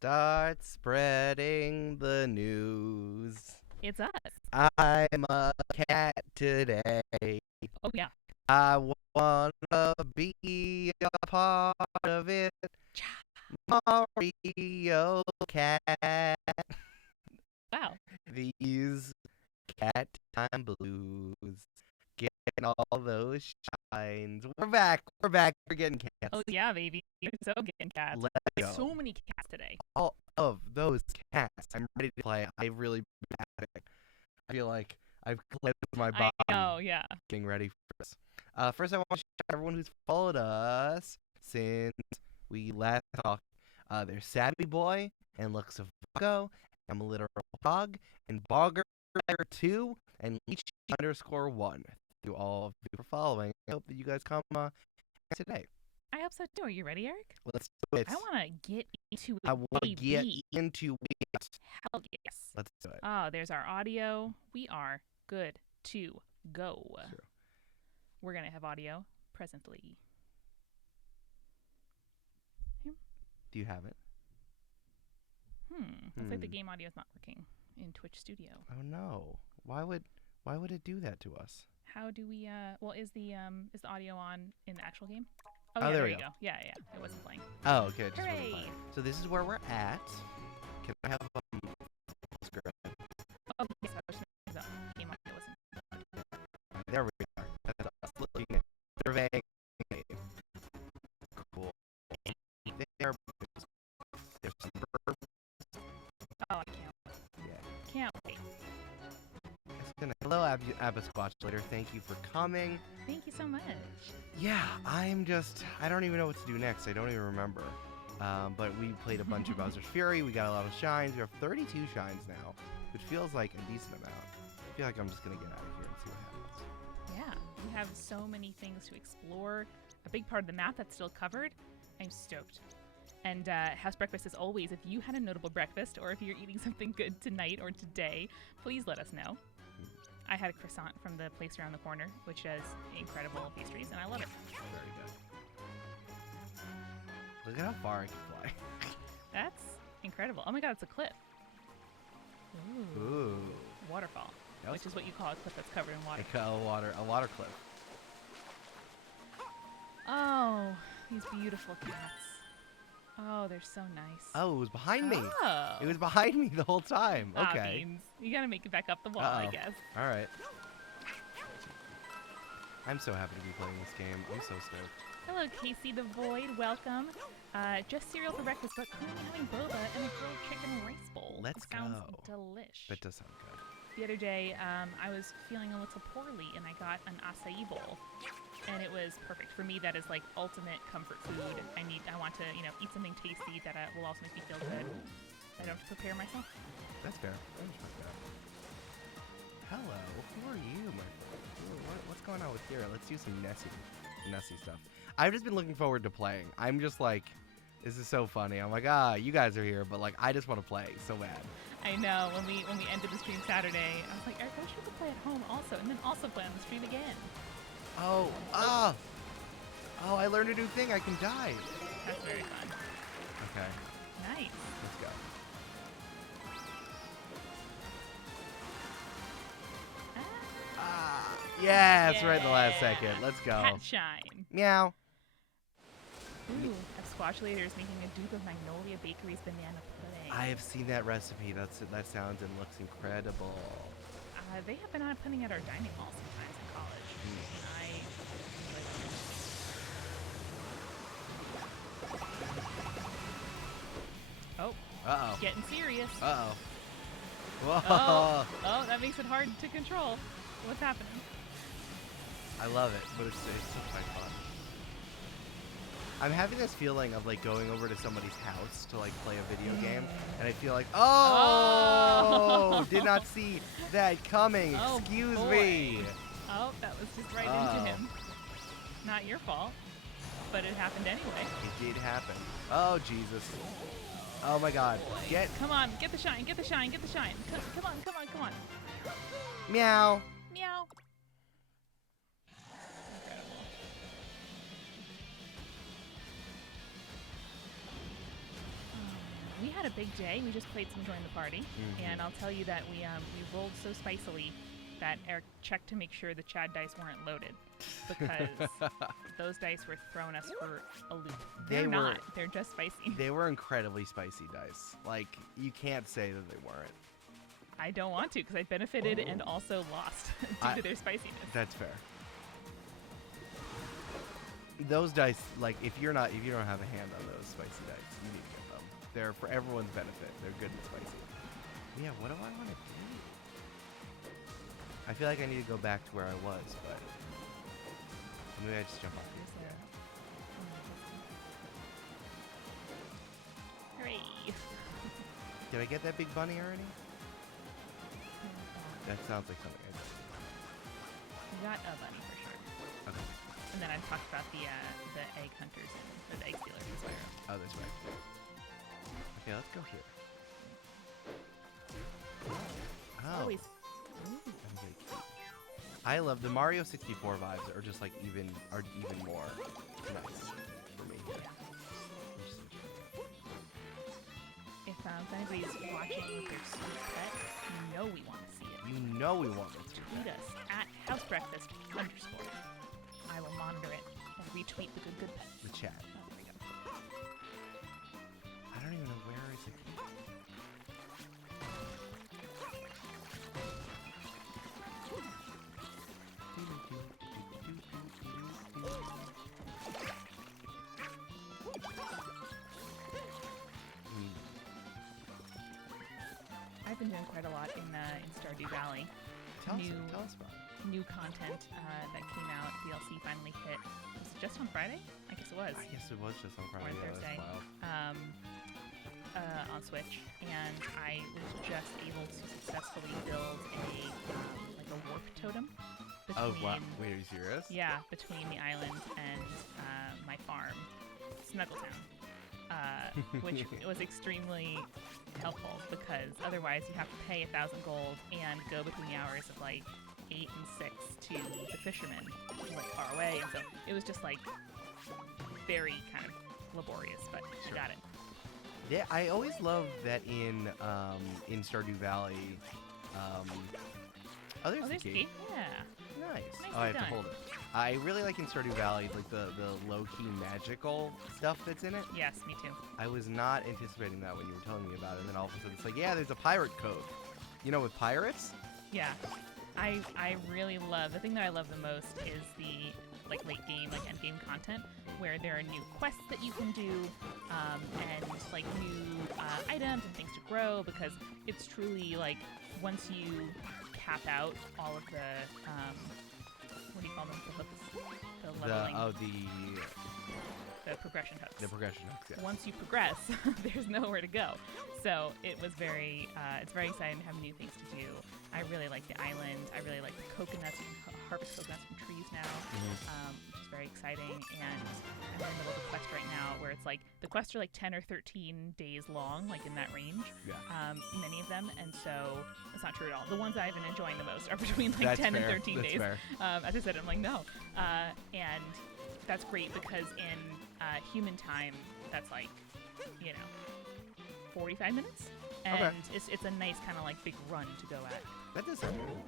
Start spreading the news. It's us. I'm a cat today. Oh, yeah. I wanna be a part of it. Mario Cat. Wow. These cat time blues. Getting all those shines. We're back. We're getting cats. Oh, yeah, baby. You're so getting cats. Let's go. So many cats today. All of those cats. I'm ready to play. I really bad at it. I feel like I've cleansed my body. Oh, yeah. Getting ready for this. First, I want to shout out everyone who's followed us since we last talked. There's Savvy Boy and Looks of Vago, I'm a Literal Dog, and Bogger2, and Leech_1. To all of you for following. I hope that you guys come today. I hope so too. Are you ready, Eric? Let's do it. I want to get into it. I want to get into it. Hell yes. Let's do it. Oh, there's our audio. We are good to go. True. We're going to have audio presently. Do you have it? Looks like the game audio is not working in Twitch Studio. Oh no. Why would it do that to us? How do we well, is the audio on in the actual game? Oh, yeah, there we we go. Yeah, it wasn't playing. Oh, okay. It just wasn't Hooray! playing. So this is where we're at. Can I have script? Oh, yes, I wish the game audio wasn't. There we are. That's us looking at surveying. Cool. There's some birds. Oh, I can't. Yeah. Can't wait. Hello, Abasquatch later. Thank you for coming. Thank you so much. Yeah, I don't even know what to do next. I don't even remember. But we played a bunch of Bowser's Fury. We got a lot of shines. We have 32 shines now, which feels like a decent amount. I feel like I'm just going to get out of here and see what happens. Yeah, we have so many things to explore. A big part of the map that's still covered. I'm stoked. And House Breakfast, as always, if you had a notable breakfast or if you're eating something good tonight or today, please let us know. I had a croissant from the place around the corner, which has incredible pastries, and I love it. Very good. Look at how far I can fly. That's incredible. Oh my god, it's a cliff. Ooh. Waterfall, which is what you call a cliff that's covered in water. A water cliff. Oh, these beautiful cats. Oh, they're so nice. Oh, it was behind me. Oh. It was behind me the whole time. Okay. Beans. You gotta make it back up the wall, I guess. All right. I'm so happy to be playing this game. I'm so stoked. Hello, Casey the Void. Welcome. Just cereal for breakfast, but currently having boba and a grilled chicken rice bowl. Let's Sounds go. delish. That does sound good. The other day, I was feeling a little poorly, and I got an acai bowl. And it was perfect. For me, that is like ultimate comfort food. I want to, eat something tasty that will also make me feel good. I don't have to prepare myself. That's fair. I respect that. Hello. Who are you, my friend? What's going on with here? Let's do some Nessie stuff. I've just been looking forward to playing. I'm just like, this is so funny. I'm like, you guys are here, but like, I just want to play so bad. I know. When we ended the stream Saturday, I was like, I wish we could play at home also, and then also play on the stream again. Oh, I learned a new thing. I can dive. That's very fun. Okay. Nice. Let's go. Yes, right in the last second. Let's go. Cat shine. Meow. Ooh, a squash later is making a dupe of Magnolia Bakery's banana pudding. I have seen that recipe. That sounds and looks incredible. They have banana pudding at our dining hall sometimes in college. Oh. Uh-oh. Getting serious. Uh-oh. Whoa. Oh, that makes it hard to control. What's happening? I love it, but it's such my fun. I'm having this feeling of like going over to somebody's house to like play a video game, and I feel like, did not see that coming. Excuse me. Oh, that was just right into him. Not your fault, but it happened anyway. It did happen. Oh, Jesus. Oh my god. Come on, get the shine, get the shine, get the shine. Come on. Meow. Meow. Incredible. we had a big day. We just played some Join the Party, and I'll tell you that we rolled so spicily that Eric checked to make sure the Chad dice weren't loaded, because those dice were throwing us for a loop. They're not. They're just spicy. They were incredibly spicy dice. Like, you can't say that they weren't. I don't want to, because I benefited and also lost due to their spiciness. That's fair. Those dice, like, if you don't have a hand on those spicy dice, you need to get them. They're for everyone's benefit. They're good and spicy. Yeah, what do I want to do? I feel like I need to go back to where I was, but maybe I just jump off here. Hooray! Did I get that big bunny already? That sounds like something I did. You got a bunny for sure. Okay. And then I talked about the egg hunters or the egg stealers in Spyro. Oh, that's right. Okay, let's go here. Oh. Always. I love the Mario 64 vibes are just like even more nice for me. If anybody's watching with their sweet pet, you know we want to see it. You know we want it. Tweet us at housebreakfast_. I will monitor it and retweet the good pet. The chat. Oh, there we go. I don't even know where is it. I've been doing quite a lot in Stardew Valley. Tell us about it. New content that came out. DLC finally hit. Was it just on Friday? I guess it was. I guess it was just on Friday. Or Thursday. On Switch, and I was just able to successfully build a warp totem. Oh wow! Wait, are you serious? Yeah, between the island and my farm, Snuggletown, which was extremely helpful because otherwise you have to pay 1,000 gold and go between the hours of like 8 and 6 to the fishermen, like far away, and so it was just like very kind of laborious, but I got it. Yeah, I always love that in Stardew Valley. There's the key. Yeah. Nice. Nicely Oh, I have done. to hold it. I really like in Stardew Valley, like the low-key magical stuff that's in it. Yes, me too. I was not anticipating that when you were telling me about it, and then all of a sudden it's like, yeah, there's a pirate code. You know, with pirates? Yeah. I really love, the thing that I love the most is the like late game, like end game content, where there are new quests that you can do, and like new items and things to grow, because it's truly like once you cap out all of the what do you call them? The hooks, the leveling, the progression hooks. The progression hooks. Yeah. Once you progress, there's nowhere to go. So it was very, it's very exciting to have new things to do. I really like the island. I really like the coconuts. You can harvest coconuts from trees now, which is very exciting. And I'm in the middle of a quest right now where it's like, the quests are like 10 or 13 days long, like in that range. Yeah. Many of them. And so it's not true at all. The ones I've been enjoying the most are between like That's 10 fair. and 13 That's days. Fair. As I said, I'm like, no. And that's great because in human time, that's like, 45 minutes. And it's a nice kind of like big run to go at. That does sound good.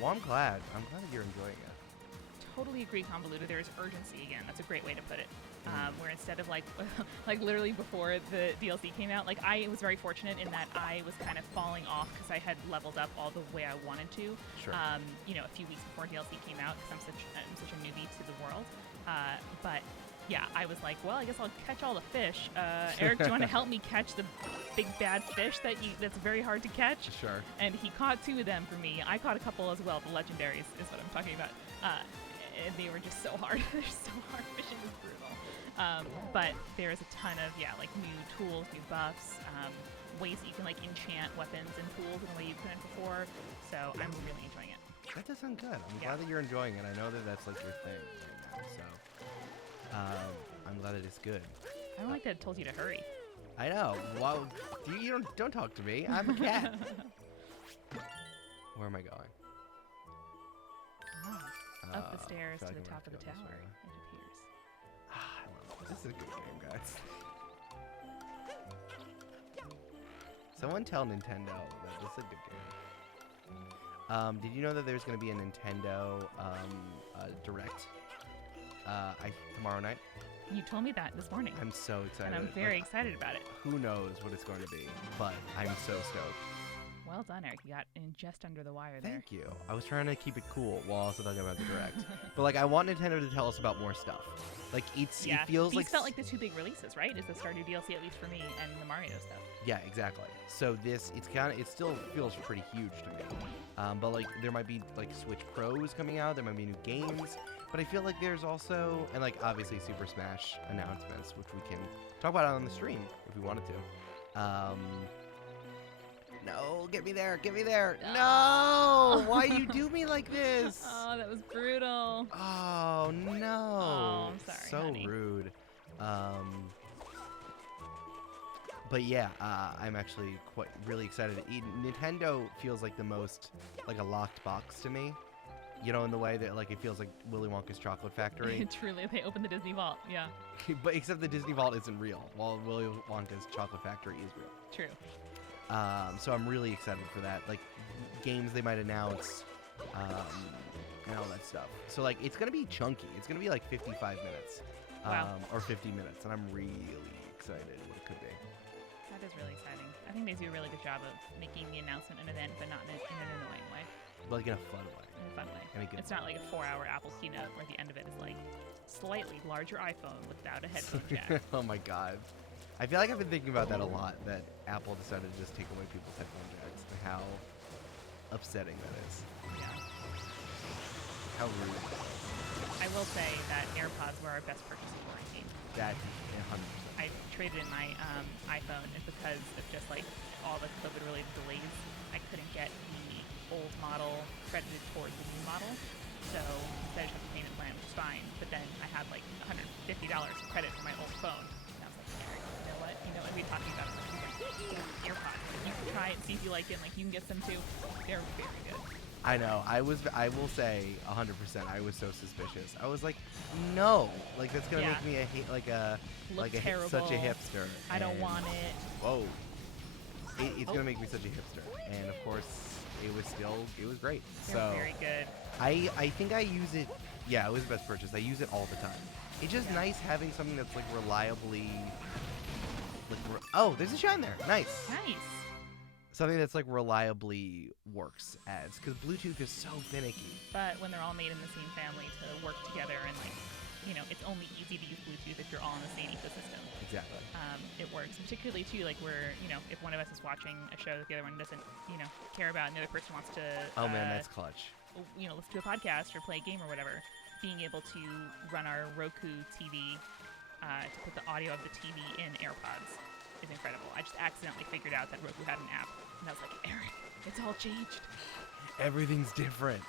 Well, I'm glad that you're enjoying it. Totally agree, Convoluted. There is urgency again. That's a great way to put it. Where instead of like literally before the DLC came out, like I was very fortunate in that I was kind of falling off because I had leveled up all the way I wanted to. Sure. A few weeks before DLC came out because I'm such a newbie to the world. But yeah, I was like, well, I guess I'll catch all the fish. Eric, do you want to help me catch the big bad fish that's very hard to catch? Sure. And he caught 2 of them for me. I caught a couple as well. The legendaries is what I'm talking about. And they were just so hard. They're so hard. Fishing is brutal. But there's a ton of new tools, new buffs, ways that you can enchant weapons and tools in a way you couldn't before. So I'm really enjoying it. That does sound good. I'm glad that you're enjoying it. I know that that's like your thing right now. So I'm glad it is good. I don't like that it told you to hurry. I know. Well, you don't talk to me. I'm a cat. Where am I going? Up the stairs to the top of the tower, way. it appears. I love it. This is a good game, guys. Someone tell Nintendo that this is a good game. Did you know that there's going to be a Nintendo Direct tomorrow night? You told me that this morning. I'm so excited. And I'm very excited about it. Who knows what it's going to be, but I'm so stoked. Well done, Eric. You got in just under the wire there. Thank you. I was trying to keep it cool while also talking about the Direct. But, like, I want Nintendo to tell us about more stuff. Like, it feels these like... felt like the two big releases, right? Is the Stardew DLC, at least for me, and the Mario stuff. Yeah, exactly. So it still feels pretty huge to me. But, like, there might be, like, Switch Pros coming out. There might be new games. But I feel like there's also, and, like, obviously Super Smash announcements, which we can talk about on the stream if we wanted to. No, get me there, get me there. No! Why you do me like this? Oh, that was brutal. Oh, no. Oh, I'm sorry, So honey. rude. But yeah, I'm actually really excited. Nintendo feels like the most, like a locked box to me. You know, in the way that, like, it feels like Willy Wonka's Chocolate Factory. Truly, they opened the Disney Vault, yeah. But except the Disney Vault isn't real, while Willy Wonka's Chocolate Factory is real. True. So I'm really excited for that. Like, games they might announce, and all that stuff. So, like, it's going to be chunky. It's going to be, like, 55 minutes. Wow. Or 50 minutes, and I'm really excited what it could be. That is really exciting. I think they do a really good job of making the announcement an event, but not in an annoying way. But, like, in a fun way. In a fun way. And a good It's not like a 4-hour Apple keynote where the end of it is like slightly larger iPhone without a headphone jack. Oh my god. I feel like I've been thinking about that a lot, that Apple decided to just take away people's headphone jacks, and how upsetting that is. Yeah. How rude. I will say that AirPods were our best purchase in quarantine. That, 100%. I traded in my iPhone, and because of just like all the COVID-related delays, I couldn't get the old model credited towards the new model. So instead I just had the payment plan, which is fine. But then I had like $150 of credit for my old phone. And I was like, Eric, you know what? And we'd talking about it. He's like, AirPods. Like, you can try it and see if you like it. Like, you can get some too. They're very good. I know. I will say 100%. I was so suspicious. I was like, no. Like, that's going to make me such a hipster. I don't want it. Whoa. It's going to make me such a hipster. And, of course, it was great. They're very good. I think I use it. Yeah, it was the best purchase. I use it all the time. It's just nice having something that's, like, reliably... oh, there's a shine there. Nice. Nice. Something that's, like, reliably works as, because Bluetooth is so finicky. But when they're all made in the same family to work together, and, like, you know, it's only easy to use Bluetooth if you're all in the same ecosystem. Exactly. It works, particularly too, like, where, you know, if one of us is watching a show that the other one doesn't, you know, care about, and the other person wants to, Oh man, that's clutch. you know, listen to a podcast or play a game or whatever, being able to run our Roku TV, to put the audio of the TV in AirPods is incredible. I just accidentally figured out that Roku had an app, and I was like, Eric, it's all changed. Everything's different.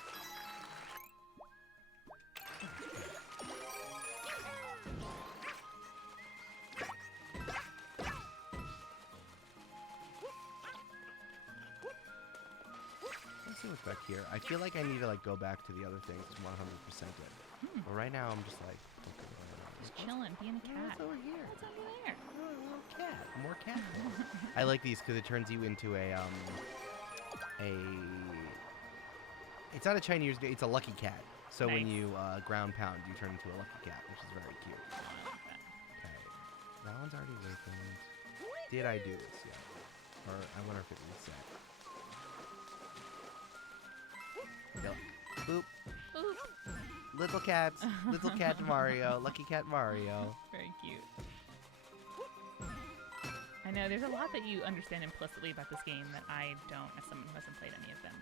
Let's see what's back here. I feel like I need to, like, go back to the other things 100% it. But right now I'm just like, okay, Just chilling, being a cat. what's over here? What's over there? Oh, a little cat. More cat. I like these because it turns you into a it's not a Chinese, it's a lucky cat. So when Nice. you ground pound, you turn into a lucky cat, which is very cute. Oh, I like that. Okay. That one's already awakened. Did I do this yet? Or I wonder if it reset. Go. Boop. Boop. Little cats. Little cat Mario. Lucky cat Mario. Very cute. I know there's a lot that you understand implicitly about this game that I don't, as someone who hasn't played any of them.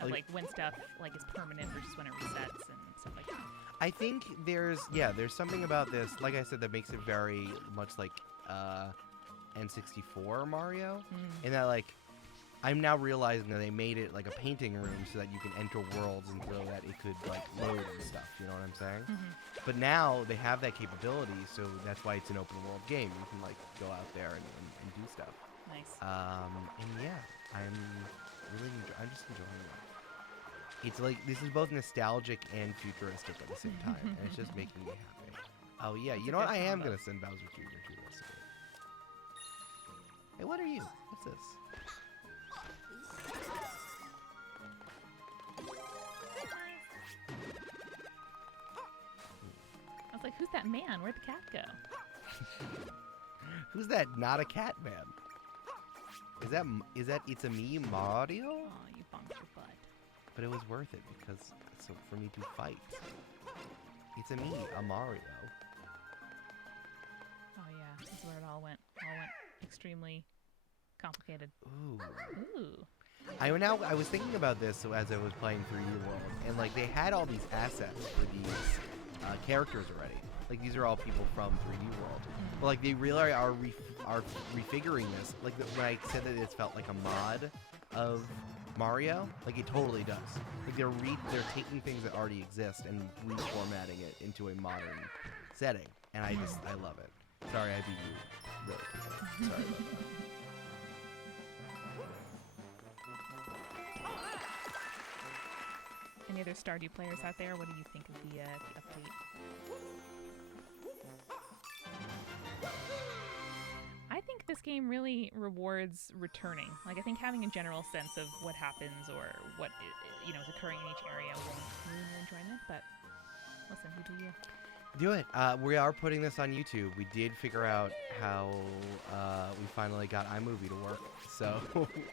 Of, like, when stuff like is permanent versus when it resets and stuff like that. I think there's something about this, like I said, that makes it very much like N64 Mario, in that, like, I'm now realizing that they made it like a painting room so that you can enter worlds and so that it could, like, load and stuff, you know what I'm saying? But now they have that capability, so that's why it's an open world game. You can, like, go out there and do stuff. Nice. And yeah, I'm just enjoying it. It's like, this is both nostalgic and futuristic at the same time, and it's just making me happy. Oh yeah, you know what? I am gonna send Bowser Jr. to this. Hey, what are you? What's this? I was like, who's that man? Where'd the cat go? Who's that? Not a cat man. Is that it's a me Mario? Oh, you bumped your butt. But it was worth it because so for me to fight. It's a me, a Mario. Oh yeah, this is where it all went. All went extremely complicated. Ooh. Ooh. I was thinking about this as I was playing 3D World, and like they had all these assets for these characters already. Like these are all people from 3D World, but like they really are refiguring this. Like when I said that it felt like a mod of Mario, like it totally does. Like they're taking things that already exist and reformatting it into a modern setting, and I love it. Sorry, I beat you. Really. Sorry about that. Any other Stardew players out there? What do you think of the update? I think this game really rewards returning. Like, I think having a general sense of what happens or what is occurring in each area will ruin your enjoyment. But listen, who do you? Do it. We are putting this on YouTube. We did figure out how we finally got iMovie to work. So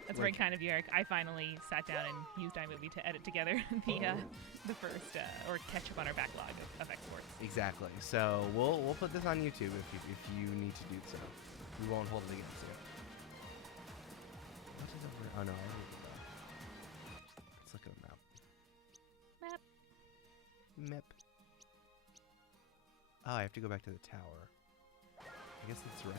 that's very kind of you, Eric. I finally sat down and used iMovie to edit together the first or catch up on our backlog of exports. Exactly. So we'll put this on YouTube if you need to do so. We won't hold it against you. What is over? Oh no, I already did that. Let's look at a map. Map. Oh, I have to go back to the tower. I guess that's right.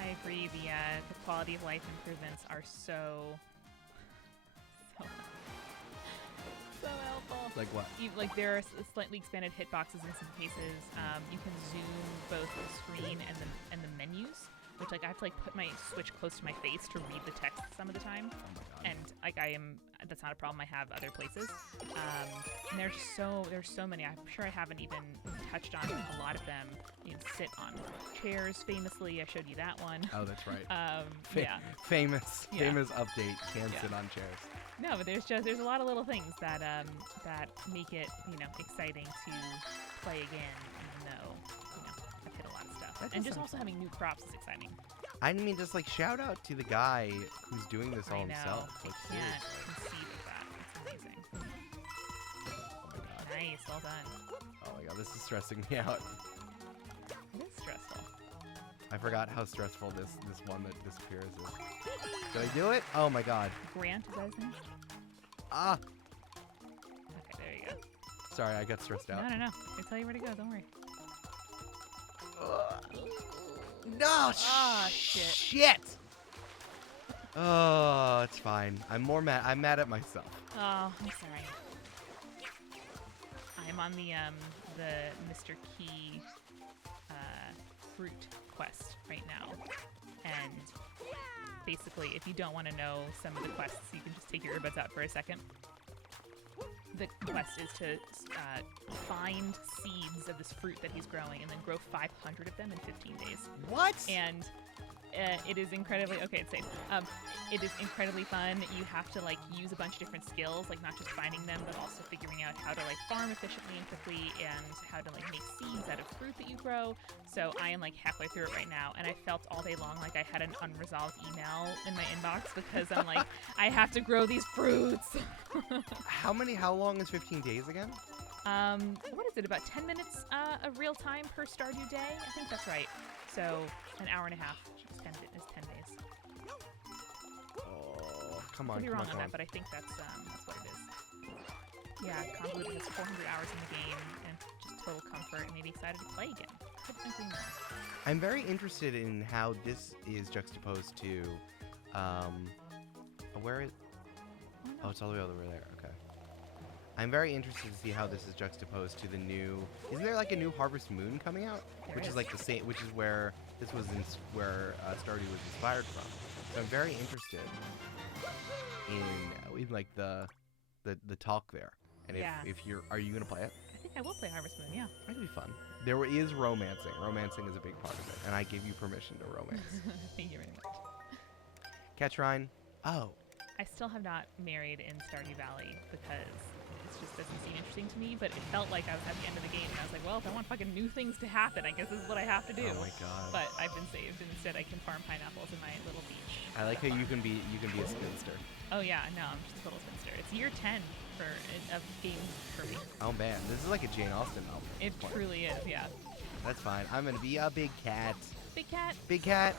I agree. The quality of life improvements are so helpful. Like what? Like there are slightly expanded hitboxes in some cases. You can zoom both the screen and the menus, which like I have to like put my Switch close to my face to read the text some of the time. Oh my god. And like that's not a problem I have other places. And there's so many. I'm sure I haven't even touched on a lot of them. You can sit on chairs famously. I showed you that one. Oh, that's right. Yeah. Famous update. Can sit on chairs. No, but there's a lot of little things that make it exciting to play again, even though I've hit a lot of stuff. And just also having new crops is exciting. I mean, just like shout out to the guy who's doing this all I know. himself. I Like, can't seriously. conceive of that. It's amazing. Oh my god. Nice, well done. Oh my god, this is stressing me out. It is stressful. I forgot how stressful this one that disappears is. Did I do it? Oh my god. Grant, is that his name? Ah! Okay, there you go. Sorry, I got stressed out. No. I'll tell you where to go. Don't worry. No! Ah, shit. Shit! Oh, it's fine. I'm mad at myself. Oh, I'm sorry. I'm on the Mr. Key fruit quest right now, and basically, if you don't want to know some of the quests, you can just take your earbuds out for a second. The quest is to find seeds of this fruit that he's growing and then grow 500 of them in 15 days. What? And it is incredibly it's safe. It is incredibly fun. You have to like use a bunch of different skills, like not just finding them, but also figuring out how to like farm efficiently and quickly, and how to like make seeds out of fruit that you grow. So I am like halfway through it right now, and I felt all day long like I had an unresolved email in my inbox because I'm like, I have to grow these fruits. How long is 15 days again? What is it? About 10 minutes of real time per Stardew day? I think that's right. So an hour and a half is 10 days. Oh, come on. Could be come wrong on, on that, but I think that's what it is. Yeah, Convoluted has 400 hours in the game and just total comfort, and made me excited to play again. Couldn't agree more. I'm very interested in how this is juxtaposed to, where is? Oh, it's all the way over there. Okay. I'm very interested to see how this is juxtaposed to the new. Isn't there like a new Harvest Moon coming out? There Which is. is like the same. Which is where this was where Stardew was inspired from. So I'm very interested in like the talk there. And Yeah. if you're, are you gonna play it? I think I will play Harvest Moon, yeah. That'd be fun. There is romancing. Romancing is a big part of it, and I give you permission to romance. Thank you very much. Catchrine. Oh. I still have not married in Stardew Valley because it just doesn't seem interesting to me, but it felt like I was at the end of the game, and I was like, well, if I want fucking new things to happen, I guess this is what I have to do. Oh my god. But I've been saved, and instead I can farm pineapples in my little beach. I like how you can be a spinster. Oh yeah, no, I'm just a total spinster. It's year 10 of games for me. Oh man, this is like a Jane Austen novel. It truly is, yeah. That's fine. I'm gonna be a big cat. Big cat. Big cat.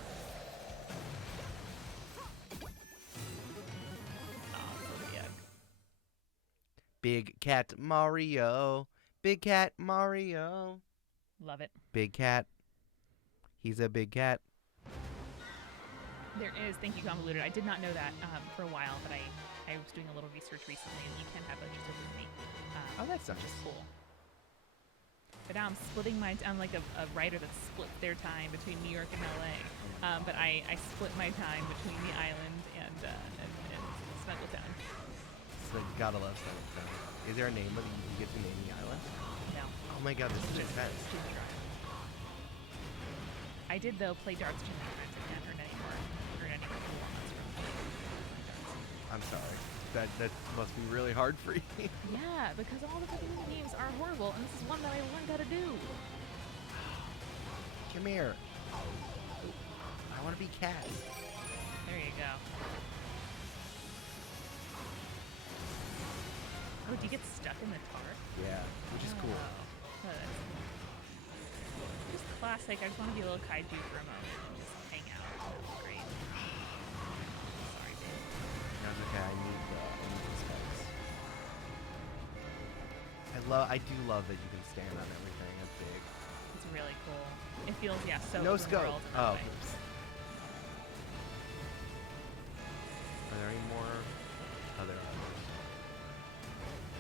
Big cat Mario. Big cat Mario. Love it. Big cat. He's a big cat. There is, thank you, Convoluted. I did not know that for a while, but I was doing a little research recently, and you can have those just over me. Oh, that's nice. Which is cool. But now I'm splitting I'm like a writer that splits their time between New York and LA. But I split my time between the island and Snuggletown. So gotta love Snuggletown. Is there a name of you get to name the island? No. Oh my god, this is intense. I did though play darts tournament. I can't earn any more walnuts from darts. I'm sorry. That must be really hard for you. Yeah, because all the fucking games are horrible, and this is one that I learned how to do. Come here. I want to be cat. There you go. Oh, do you get stuck in the tar? Yeah, which is cool. Oh, that's just classic. I just want to be a little kaiju for a moment and just hang out. That's great. Sorry, babe. That's okay. I need the spikes. I do love that you can stand on everything. It's big. It's really cool. It feels, yeah, so no open scope. world in that way. Oops. Are there any more? Oh, there are.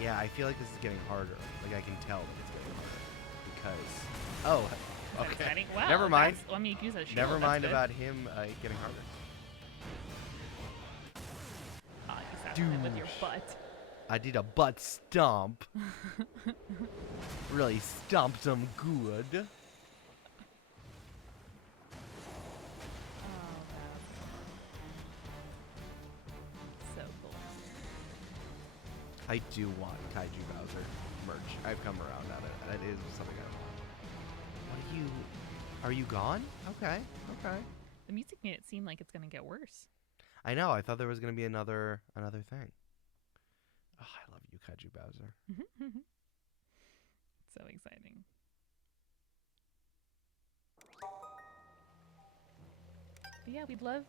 Yeah, I feel like this is getting harder. Like I can tell that it's getting harder because. Oh, okay. Exciting. Wow, never mind. I mean, you can use that shield. Never mind good. about him getting harder. You said it with your butt. I did a butt stomp. Really stomped him good. So cool. I do want Kaiju Bowser merch. I've come around on it. That is something I want. Are you gone? Okay. The music made it seem like it's gonna get worse. I know. I thought there was gonna be another thing. Oh, I love you, Kaiju Bowser. So exciting. But yeah, we'd love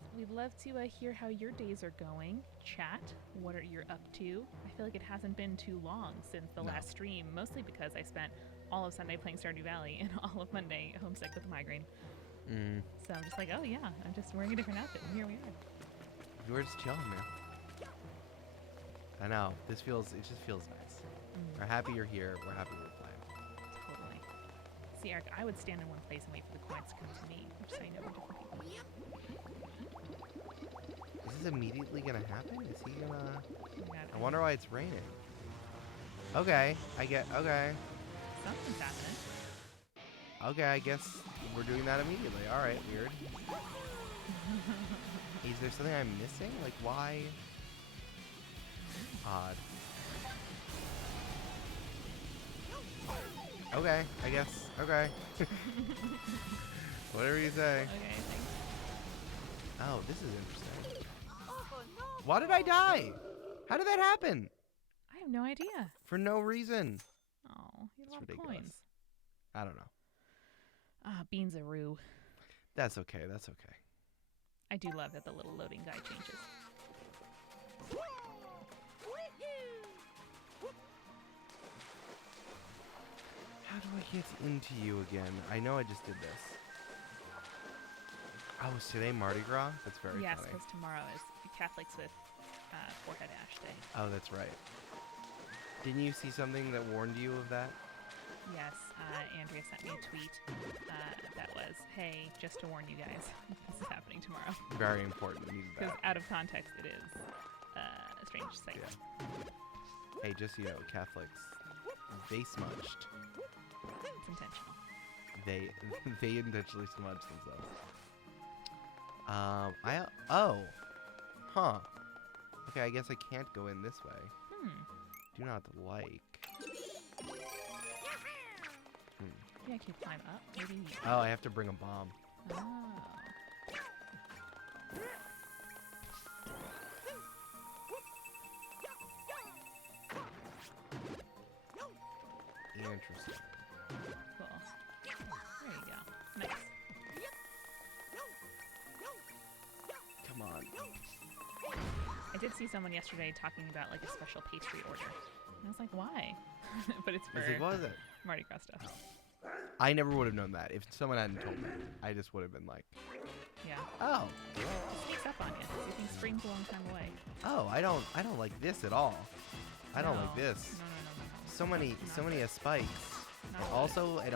to hear how your days are going. Chat, what are you up to? I feel like it hasn't been too long since the last stream, mostly because I spent all of Sunday playing Stardew Valley and all of Monday homesick with a migraine. So I'm just like, oh yeah, I'm just wearing a different outfit, and here we are. We're just chilling, man. I know. It just feels nice. We're happy you're here. We're happy we're playing. Totally. See, Eric, I would stand in one place and wait for the coins to come to me, which I know we're different people. Is this immediately gonna happen? Is he gonna? Oh my God, I wonder why it's raining. Okay, okay. Something's happening. Okay, I guess we're doing that immediately. All right, weird. Is there something I'm missing? Like, why? Odd. Okay, I guess. Okay. Whatever you say. Okay, thanks. Oh, this is interesting. Why did I die? How did that happen? I have no idea. For no reason. Oh, you have a lot of ridiculous. coins. I don't know. Ah, beans-a-roo. That's okay. That's okay. I do love that the little loading guide changes. How do I get into you again? I know I just did this. Oh, is today Mardi Gras? That's very Yes, funny. because tomorrow is Catholics with Forehead Ash Day. Oh, that's right. Didn't you see something that warned you of that? Yes, Andrea sent me a tweet that was, hey, just to warn you guys, this is happening tomorrow. Very important. Needed Because that. out of context, it is a strange sight. Yeah. Hey, just so you know, Catholics They smudged. It's intentional. They intentionally smudged themselves. Huh. Okay, I guess I can't go in this way. Do not like. Yeah, can you climb up? Maybe. Oh, I have to bring a bomb. Oh. Interesting. Cool. There you go. Nice. Come on. I did see someone yesterday talking about like a special pastry order. And I was like, why? But it's for What was it? Mardi Gras stuff. I never would have known that. If someone hadn't told me, I just would have been like, Yeah. oh. It sneaks up on you. So you think spring's a long time away. Oh, I don't like this at all. I don't like this. No. So many spikes. Not good. Also, I'm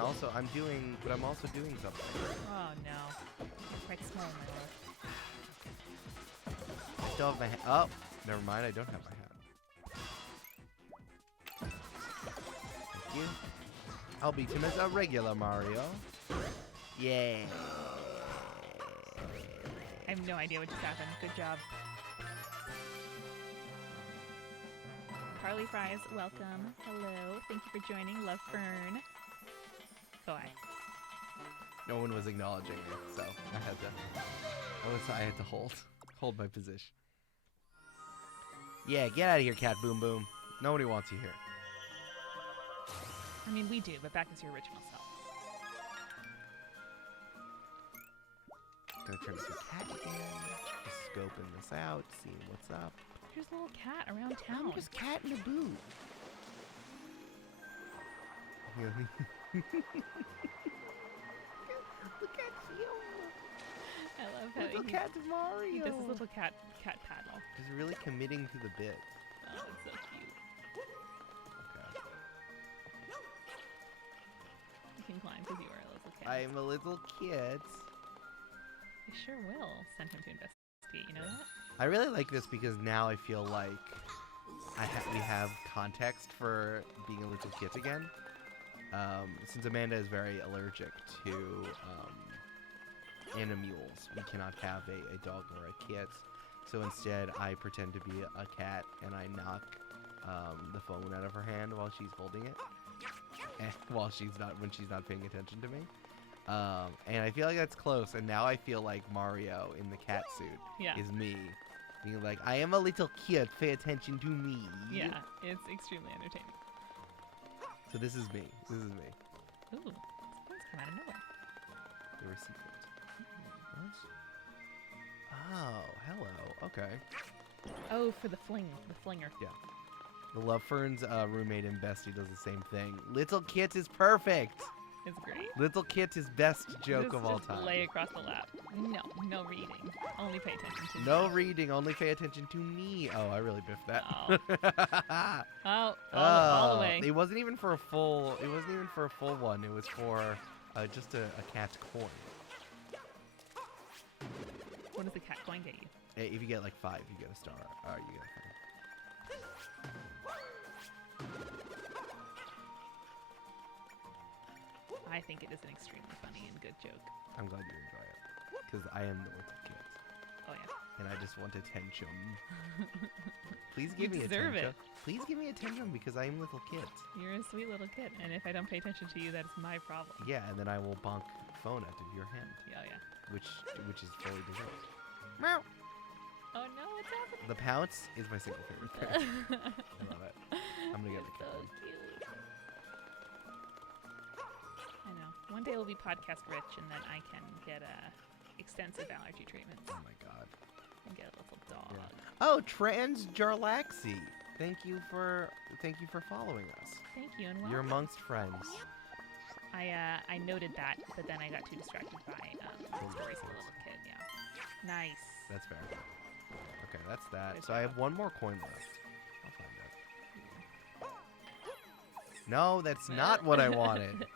also doing something. Oh no. You're quite small, my lord. I still have my hat. Oh, never mind. I don't have my hat. Thank you. I'll beat him as a regular Mario. Yeah. I have no idea what just happened. Good job. Carly Fries, welcome. Hello. Thank you for joining. Love Fern. Bye. No one was acknowledging me, so I had to hold my position. Yeah, get out of here, Cat Boom Boom. Nobody wants you here. I mean, we do, but back as your original self. Gonna turn into a cat again. Just scoping this out, seeing what's up. There's a little cat around town. I'm just cat in a boot. Look at you. I love how Little he cat Mario. He does his little cat paddle. He's really committing to the bit. Oh, it's so cute. Okay. You can climb because you are a little cat. I'm a little kid. I sure will send him to investigate. You know that? I really like this because now I feel like we have context for being a little kid again. Since Amanda is very allergic to animals, we cannot have a dog or a kit. So instead, I pretend to be a cat and I knock the phone out of her hand while she's holding it, and when she's not paying attention to me. And I feel like that's close. And now I feel like Mario in the cat suit is me. Being like, I am a little kid, pay attention to me. Yeah, it's extremely entertaining. So this is me. Ooh, these things come out of nowhere. They were secret. What? Oh, hello. Okay. Oh, for the flinger. Yeah. The Love Ferns roommate and bestie does the same thing. Little Kit is perfect. It's great. Little Kit is best joke Just of all time. Lay across the lap. No reading. Only pay attention to No me. reading, only pay attention to me. Oh, I really biffed that. Oh. All the way. It wasn't even for a full. It wasn't even for a full one. It was for just a cat's coin. What does the cat coin get you? If you get like 5, you get a star. You get a 5. I think it is an extremely funny and good joke. I'm glad you enjoy it, because I am the little kid, Oh yeah. and I just want attention. Please give me deserve attention. it. Please give me attention because I am little kid. You're a sweet little kid, and if I don't pay attention to you, that is my problem. Yeah, and then I will bonk phone out of your hand, Yeah, yeah. which is fully deserved. Meow. Oh no, what's happening? The pounce is my single favorite thing. I love it. I'm gonna get the So cat. cute. I know. One day we'll be podcast rich, and then I can get extensive allergy treatments Oh my god. and get a little dog. Yeah. Oh, Trans Jarlaxy. Thank you for following us. Thank you, and welcome. You're amongst friends. I noted that, but then I got too distracted by stories of the little kid. Yeah. Nice. That's fair. Okay, that's that. Good So I job. have one more coin left. I'll find it. No, that's not what I wanted.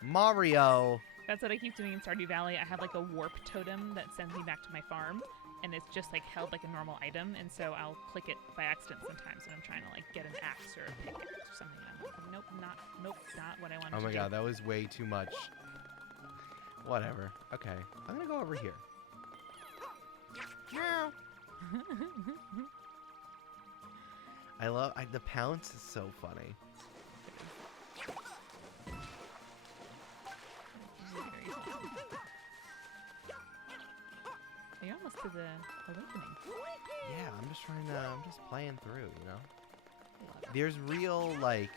Mario. That's what I keep doing in Stardew Valley. I have like a warp totem that sends me back to my farm, and it's just like held like a normal item, and so I'll click it by accident sometimes when I'm trying to like get an axe or a pickaxe or something. And I'm like, nope, not what I wanted to do. Oh my god, that was way too much. Whatever. Okay, I'm gonna go over here. Meow. The pounce is so funny. You're almost to the awakening. Yeah, I'm just playing through, you know? There's real, like,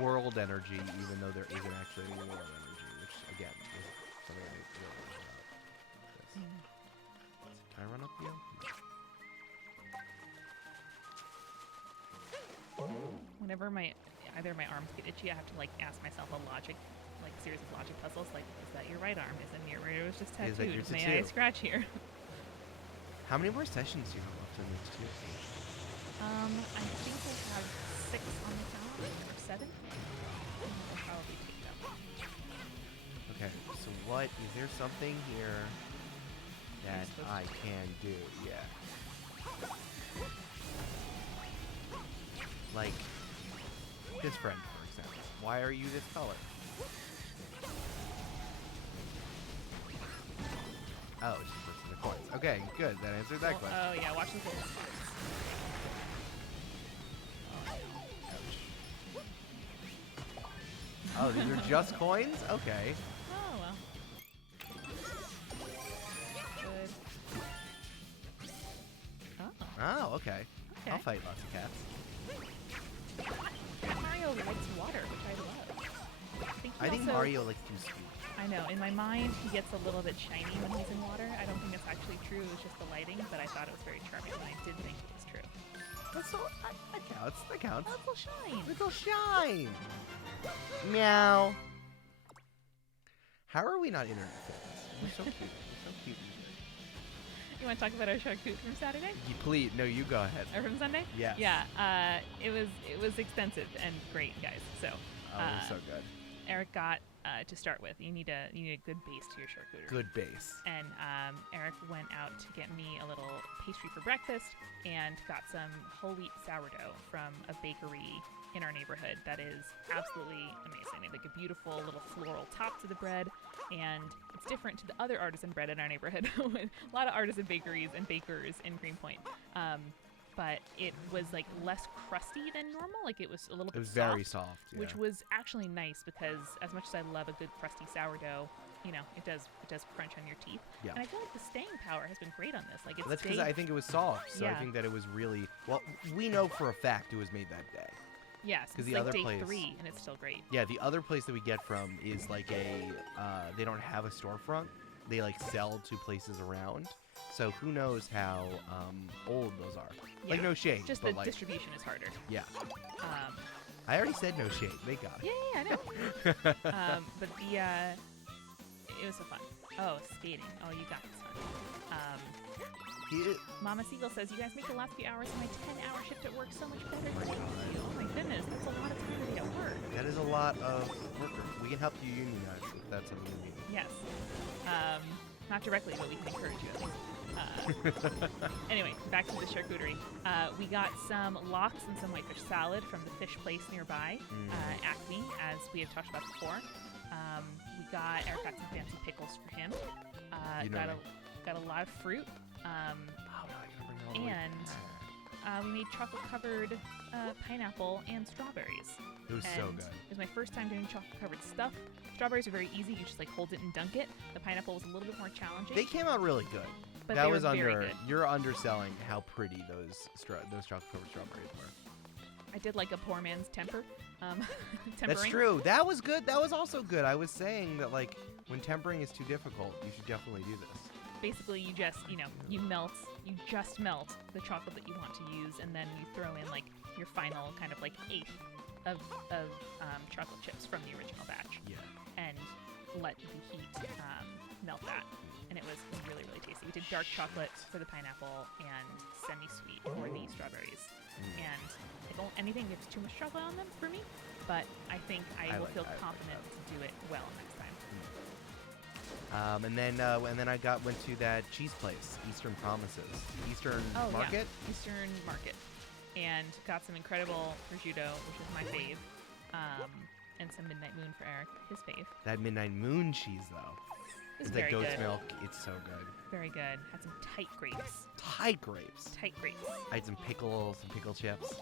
world energy, even though there isn't actually any world energy, which, again, is something I really love about this. Can I run up you? Whenever either my arms get itchy, I have to like ask myself a series of logic puzzles. Like, is that your right arm? Isn't your right arm was just tattooed? Is that your May tattoo? I scratch here? How many more sessions do you have left in this too? I think I have 6 on the calendar, or 7. I'll probably take that one. Okay, so is there something here that I can do? Yeah. Like, this friend, for example. Why are you this color? Oh, it's just pushing the coins. Okay, good. That answered that question. Oh yeah, watch the coins. Oh, these are just coins? Okay. Oh well. Good. Oh, okay. Okay. I'll fight lots of cats. Mario likes water, which I love. I think Mario likes to speak. I know. In my mind, he gets a little bit shiny when he's in water. I don't think it's actually true. It was just the lighting, but I thought it was very charming, and I did think it was true. That counts. That counts. A little shine. Little shine. Meow. How are we not internet famous? We're so cute. We're so cute. You want to talk about our charcuterie from Saturday? Please, no, you go ahead. Or from Sunday? Yeah. Yeah. It was extensive and great, guys. So. Oh, it was so good. Eric got to start with. You need a good base to your charcuterie. Good base. And Eric went out to get me a little pastry for breakfast and got some whole wheat sourdough from a bakery in our neighborhood that is absolutely amazing. They have like a beautiful little floral top to the bread, and it's different to the other artisan bread in our neighborhood. With a lot of artisan bakeries and bakers in Greenpoint. But it was like less crusty than normal. Like it was a little bit soft. It was very soft, yeah. Which was actually nice because as much as I love a good crusty sourdough, you know, it does crunch on your teeth. Yeah. And I feel like the staying power has been great on this. Like it's That's because I think it was soft, so yeah. I think that it was really well. We know for a fact it was made that day. Yes, because the like other day place, 3, and it's still great. Yeah, the other place that we get from is like they don't have a storefront. They like sell to places around. So who knows how old those are? Yeah. Like no shade. Just but the like, distribution is harder. Yeah. I already said no shade. Thank God. Yeah, I know. But it was so fun. Oh, skating. Oh, you got this one. Mama Seagull says, you guys make the last few hours of my 10-hour shift at work so much better. Thank you. Oh my goodness, that's a lot of time to be at work. That is a lot of workers. We can help you unionize if that's something you need. Yes. Not directly, but we can encourage you at least. Anyway, back to the charcuterie. We got some lox and some whitefish salad from the fish place nearby, Acme, as we have talked about before. Eric got some fancy pickles for him. Got a lot of fruit. We made chocolate-covered pineapple and strawberries. It was so good. It was my first time doing chocolate-covered stuff. Strawberries are very easy. You just like hold it and dunk it. The pineapple was a little bit more challenging. They came out really good. But that they was were very good. You're underselling how pretty those chocolate-covered strawberries were. I did like a poor man's temper. That's true. That was good. That was also good. I was saying that like when tempering is too difficult, you should definitely do this. Basically, you just melt the chocolate that you want to use, and then you throw in like your final kind of like eighth of chocolate chips from the original batch. Yeah. And let the heat melt that. And it was really, really tasty. We did dark chocolate for the pineapple and semi-sweet for the strawberries. And anything gets too much chocolate on them for me, but I think I will feel confident to do it well next time. And then I went to that cheese place, Eastern Market. Yeah. Eastern Market, and got some incredible prosciutto, which is my fave, and some Midnight Moon for Eric, his fave. That Midnight Moon cheese, though. It's like very goat's good. milk. It's so good. Very good. Had some tight grapes. Tight grapes. Tight grapes. I had some pickle chips.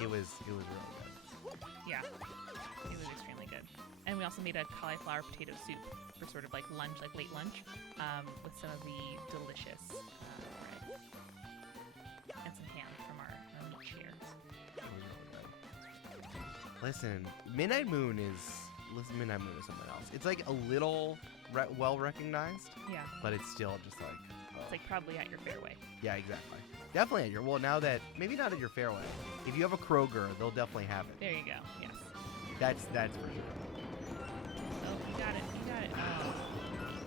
It was really good. Yeah, it was extremely good. And we also made a cauliflower potato soup for sort of like lunch, like late lunch, with some of the delicious bread and some ham from our meat share. It was really good. Listen, Midnight Moon is something else. It's like a little well recognized. Yeah. But it's still just like. It's like probably at your fairway. Yeah, exactly. Definitely at your. Well, now that maybe not at your fairway. If you have a Kroger, they'll definitely have it. There you go. Yes. That's for sure. Oh, you got it. You got it. Oh.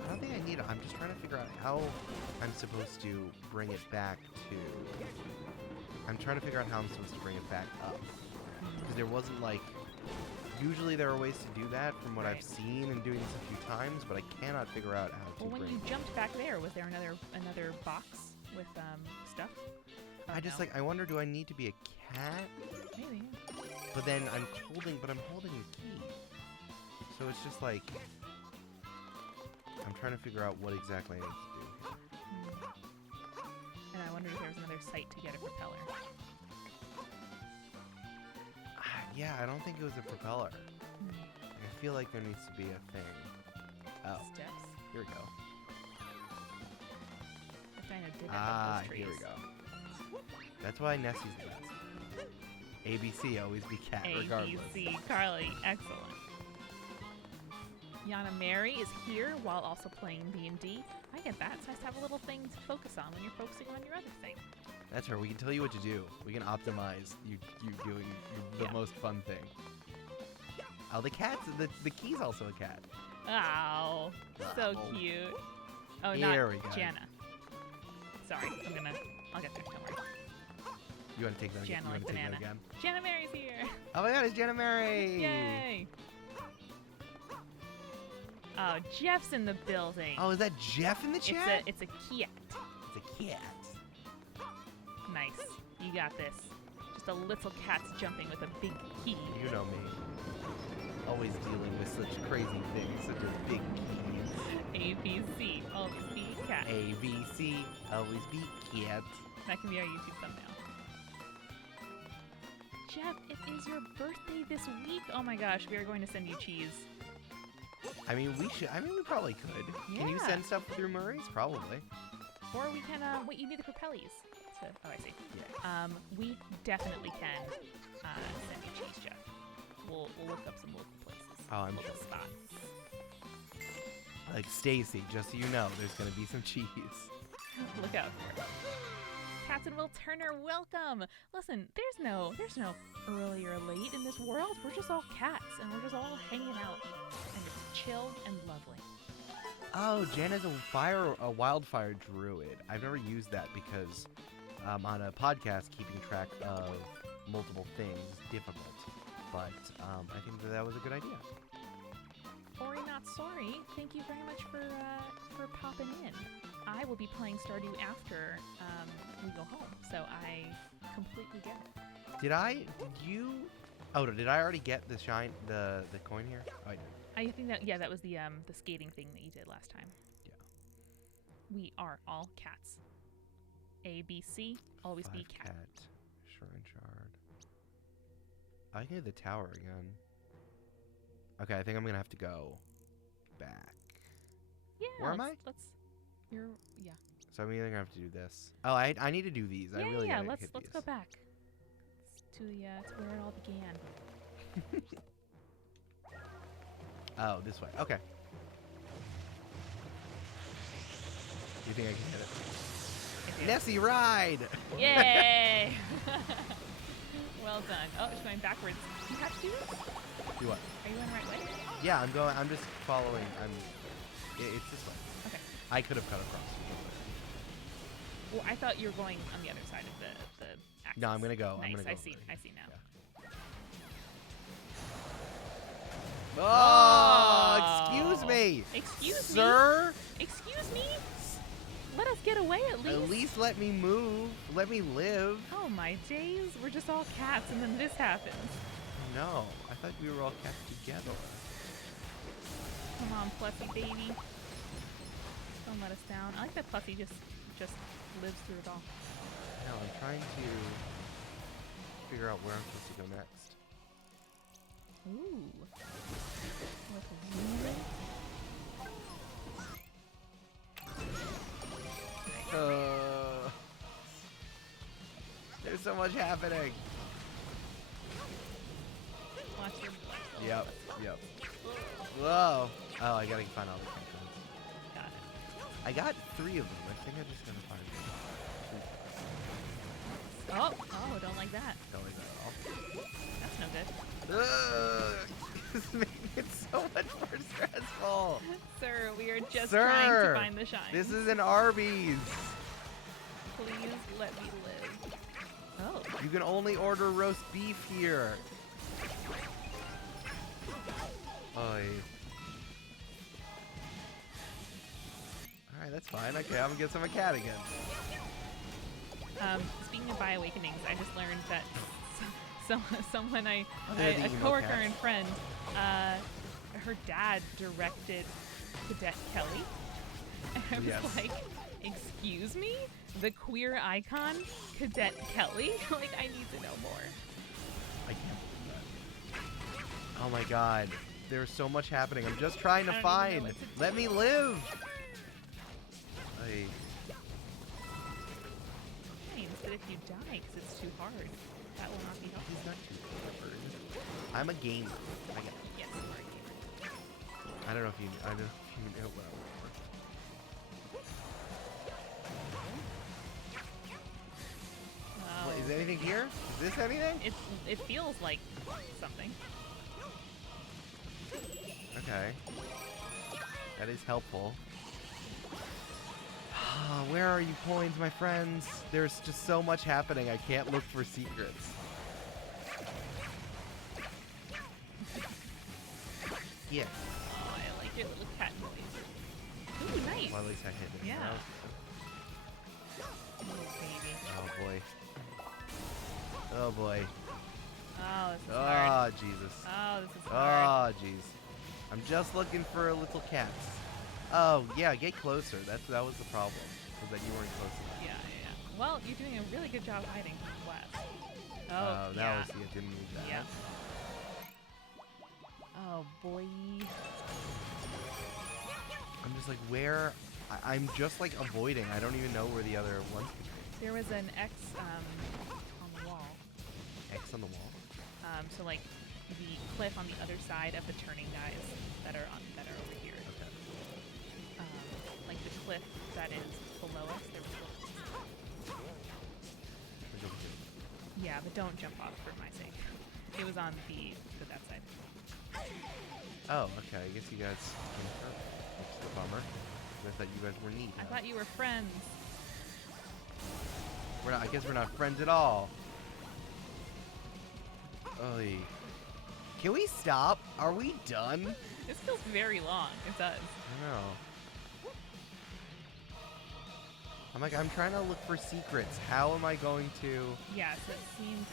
I don't think I need it. I'm just trying to figure out how I'm supposed to bring it back to. I'm trying to figure out how I'm supposed to bring it back up. Because there wasn't like. Usually there are ways to do that from what I've seen and doing this a few times, but I cannot figure out how to. Well, when you jumped back there, was there another box with stuff? I just like I wonder, do I need to be a cat? Maybe. But then I'm holding a key. So it's just like I'm trying to figure out what exactly I need to do. And I wonder if there was another site to get a propeller. Yeah, I don't think it was a propeller. I feel like there needs to be a thing. Oh. Steps. Here we go. I kind of did that with those trees. Here we go. That's why Nessie's the best. ABC, always be cat, regardless. ABC, Carly, excellent. Yana Mary is here while also playing D&D. I get that. It's nice to have a little thing to focus on when you're focusing on your other thing. That's right. We can tell you what to do. We can optimize you doing the most fun thing. Oh, the cat's the key's also a cat. Oh, so cute. Oh, Here we not go. Jana. Sorry, I'll get there. Don't worry. You want to take that again? Jana like banana. Jana Mary's here. Oh my God, it's Jana Mary! Yay! Oh, Jeff's in the building. Oh, is that Jeff in the chat? It's a cat. It's a cat. Nice. You got this. Just a little cat's jumping with a big key. You know me. Always dealing with such crazy things, such as big keys. ABC, always be cat. ABC, always be cat. That can be our YouTube thumbnail. Jeff, it is your birthday this week. Oh my gosh, we are going to send you cheese. I mean, we probably could. Yeah. Can you send stuff through Murray's? Probably. Or we can, wait, you need the propellies. Oh, I see. Yeah. We definitely can send you cheese, Jeff. We'll look up some local places. Oh, I'm local sure. spots. Like Stacy, just so you know, there's gonna be some cheese. Look out for it. Cats and Will Turner, welcome. Listen, there's no early or late in this world. We're just all cats, and we're just all hanging out, and it's chill and lovely. Oh, Jen is a wildfire druid. I've never used that because on a podcast, keeping track of multiple things is difficult. But I think that was a good idea. Ori Not Sorry, thank you very much for popping in. I will be playing Stardew after we go home, so I completely get it. Did I already get the coin here? Oh, I did. I think that was the skating thing that you did last time. Yeah. We are all cats. ABC, always be cat. Shrine shard. I can do the tower again. Okay, I think I'm gonna have to go back. Yeah. Where am I? Yeah. So I'm either gonna have to do this. Oh, I need to do these. I really gotta let's hit these. go back to where it all began. Oh, this way. Okay. You think I can hit it? Nessie, ride! Yay! Well done. Oh, it's going backwards. Do you have to do this? Do what? Are you going the right way? Yeah, I'm going. I'm just following. It's this way. Okay. I could have cut across. Well, I thought you were going on the other side of the axis. No, I'm gonna go. Nice. I'm gonna go. I see now. Oh, excuse me. Excuse Sir? me? Excuse me? Let us get away at least. At least let me move. Let me live. Oh my days, we're just all cats and then this happens. No, I thought we were all kept together. Come on, Plussy baby. Don't let us down. I like that Plussy just lives through it all. No, I'm trying to figure out where I'm supposed to go next. Ooh. With a zoom. There's so much happening. Watch your blood. Yep. Whoa. Oh, I gotta find all the controls. Got it. I got 3 of them. I think I just gotta find 3. Oh, don't like that. Don't like that at all. That's no good. This is making it so much more stressful. Sir, we are just Sir, trying to find the shine. This is an Arby's. Please let me live. Oh. You can only order roast beef here. Oy. Alright, that's fine. Okay, I'm gonna get some cat again. Speaking of Bioawakenings, I just learned that someone a emo coworker cats. and friend, her dad directed Cadet Kelly. And I was Yes. like, excuse me? The queer icon, Cadet Kelly? Like, I need to know more. I can't believe that. Oh my god. There's so much happening. I'm just trying to I don't even find. know what to Let do. me live. Oy. But if you die, because it's too hard, that will not be helpful. He's not too clever. I'm a gamer. Yes, you are a gamer. I don't know if you know what I want. What, is anything here? Is this anything? It feels like something. Okay. That is helpful. Where are you, coins, my friends? There's just so much happening. I can't look for secrets. Yeah. Oh, I like your little cat noise. Ooh, nice. Well, at least I hit it. Yeah. That was Oh, baby. good. Oh boy. Oh boy. Oh, this is hard. Oh Jesus. Oh, this is hard. Oh jeez. I'm just looking for little cats. Oh yeah, get closer. That was the problem. Was that you weren't close enough. Yeah. Well, you're doing a really good job hiding from the blast. Oh, That yeah. was didn't need that. Yeah. Oh, boy. I'm just like, where? I'm just like avoiding. I don't even know where the other ones could be. There was an X on the wall. X on the wall. So like the cliff on the other side of the turning guys that are over here. Okay. Like the cliff that is below us. There was There's over here. yeah, but don't jump off for my sake. It was on that side. Oh, okay. I guess you guys came first. Which is a bummer. I thought you guys were neat. I thought you were friends. We're not. I guess we're not friends at all. Oy. Can we stop? Are we done? This feels very long. It does. I don't know. I'm trying to look for secrets. How am I going to? Yeah, so it seems.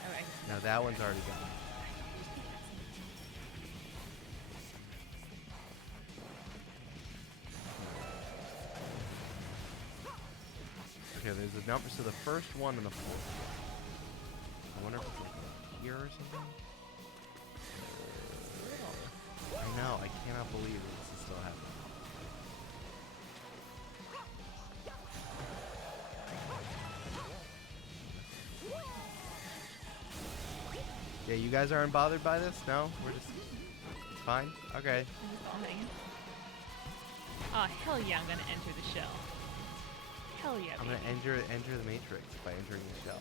No, that one's already gone. Okay, there's a number. So the first one and the fourth. I wonder if it's like here or something. I know. I cannot believe that this is still happening. Yeah, you guys aren't bothered by this? No? We're just... It's fine? Okay. I'm just all hanging. Oh, hell yeah, I'm gonna enter the shell. Hell yeah, I'm baby. gonna enter the matrix by entering the shell.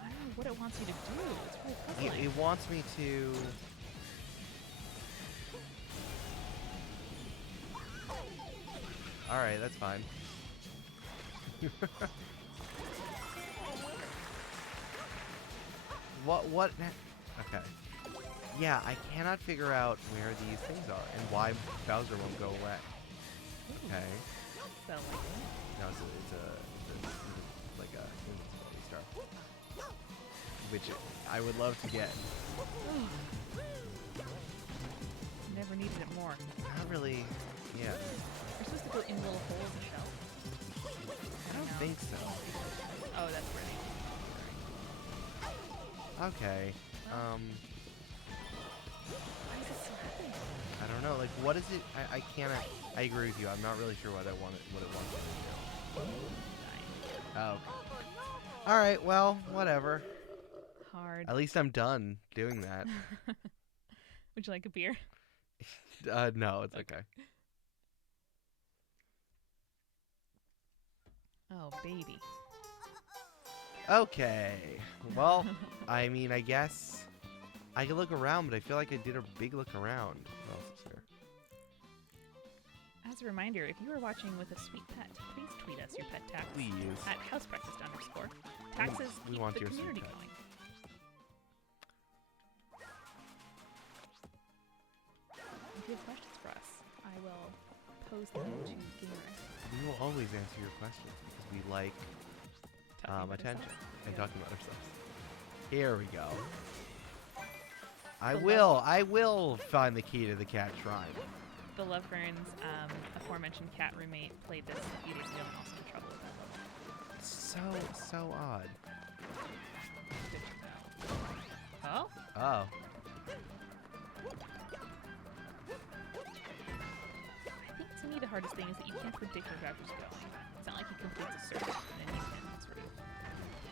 I don't know what it wants you to do. It's really puzzling. It wants me to... Alright, that's fine. What? Okay. Yeah, I cannot figure out where these things are and why Bowser won't go away. Okay. So, No, it's like a invincibility star, which I would love to get. never needed it more. Not really. Yeah. You're supposed to go in little holes in the shell. I don't think so. Oh, that's pretty. Okay. Why is it so heavy? I don't know. Like, what is it? I can't. I agree with you. I'm not really sure what it wants me to do. Oh. All right. Well, whatever. Hard. At least I'm done doing that. Would you like a beer? No, it's okay. Oh, baby. Okay. Well, I mean, I guess I could look around, but I feel like I did a big look around. What else is here? As a reminder, if you are watching with a sweet pet, please tweet us your pet tax Please. at @housebreakfast_. Taxes We keep want the your sweet community pet. going. If you have questions for us, I will pose them to Gamerist. We will always answer your questions because we like Talking about attention ourselves. and Yeah. talking about ourselves. Here we go. I The will find the key to the cat shrine. The Loveburn's aforementioned cat roommate played this a few days ago and also in trouble with that. So odd. Good to know. Oh? Oh. I think to me the hardest thing is that you can't predict where Bowser's going. It's not like he completes a search and then you can sort of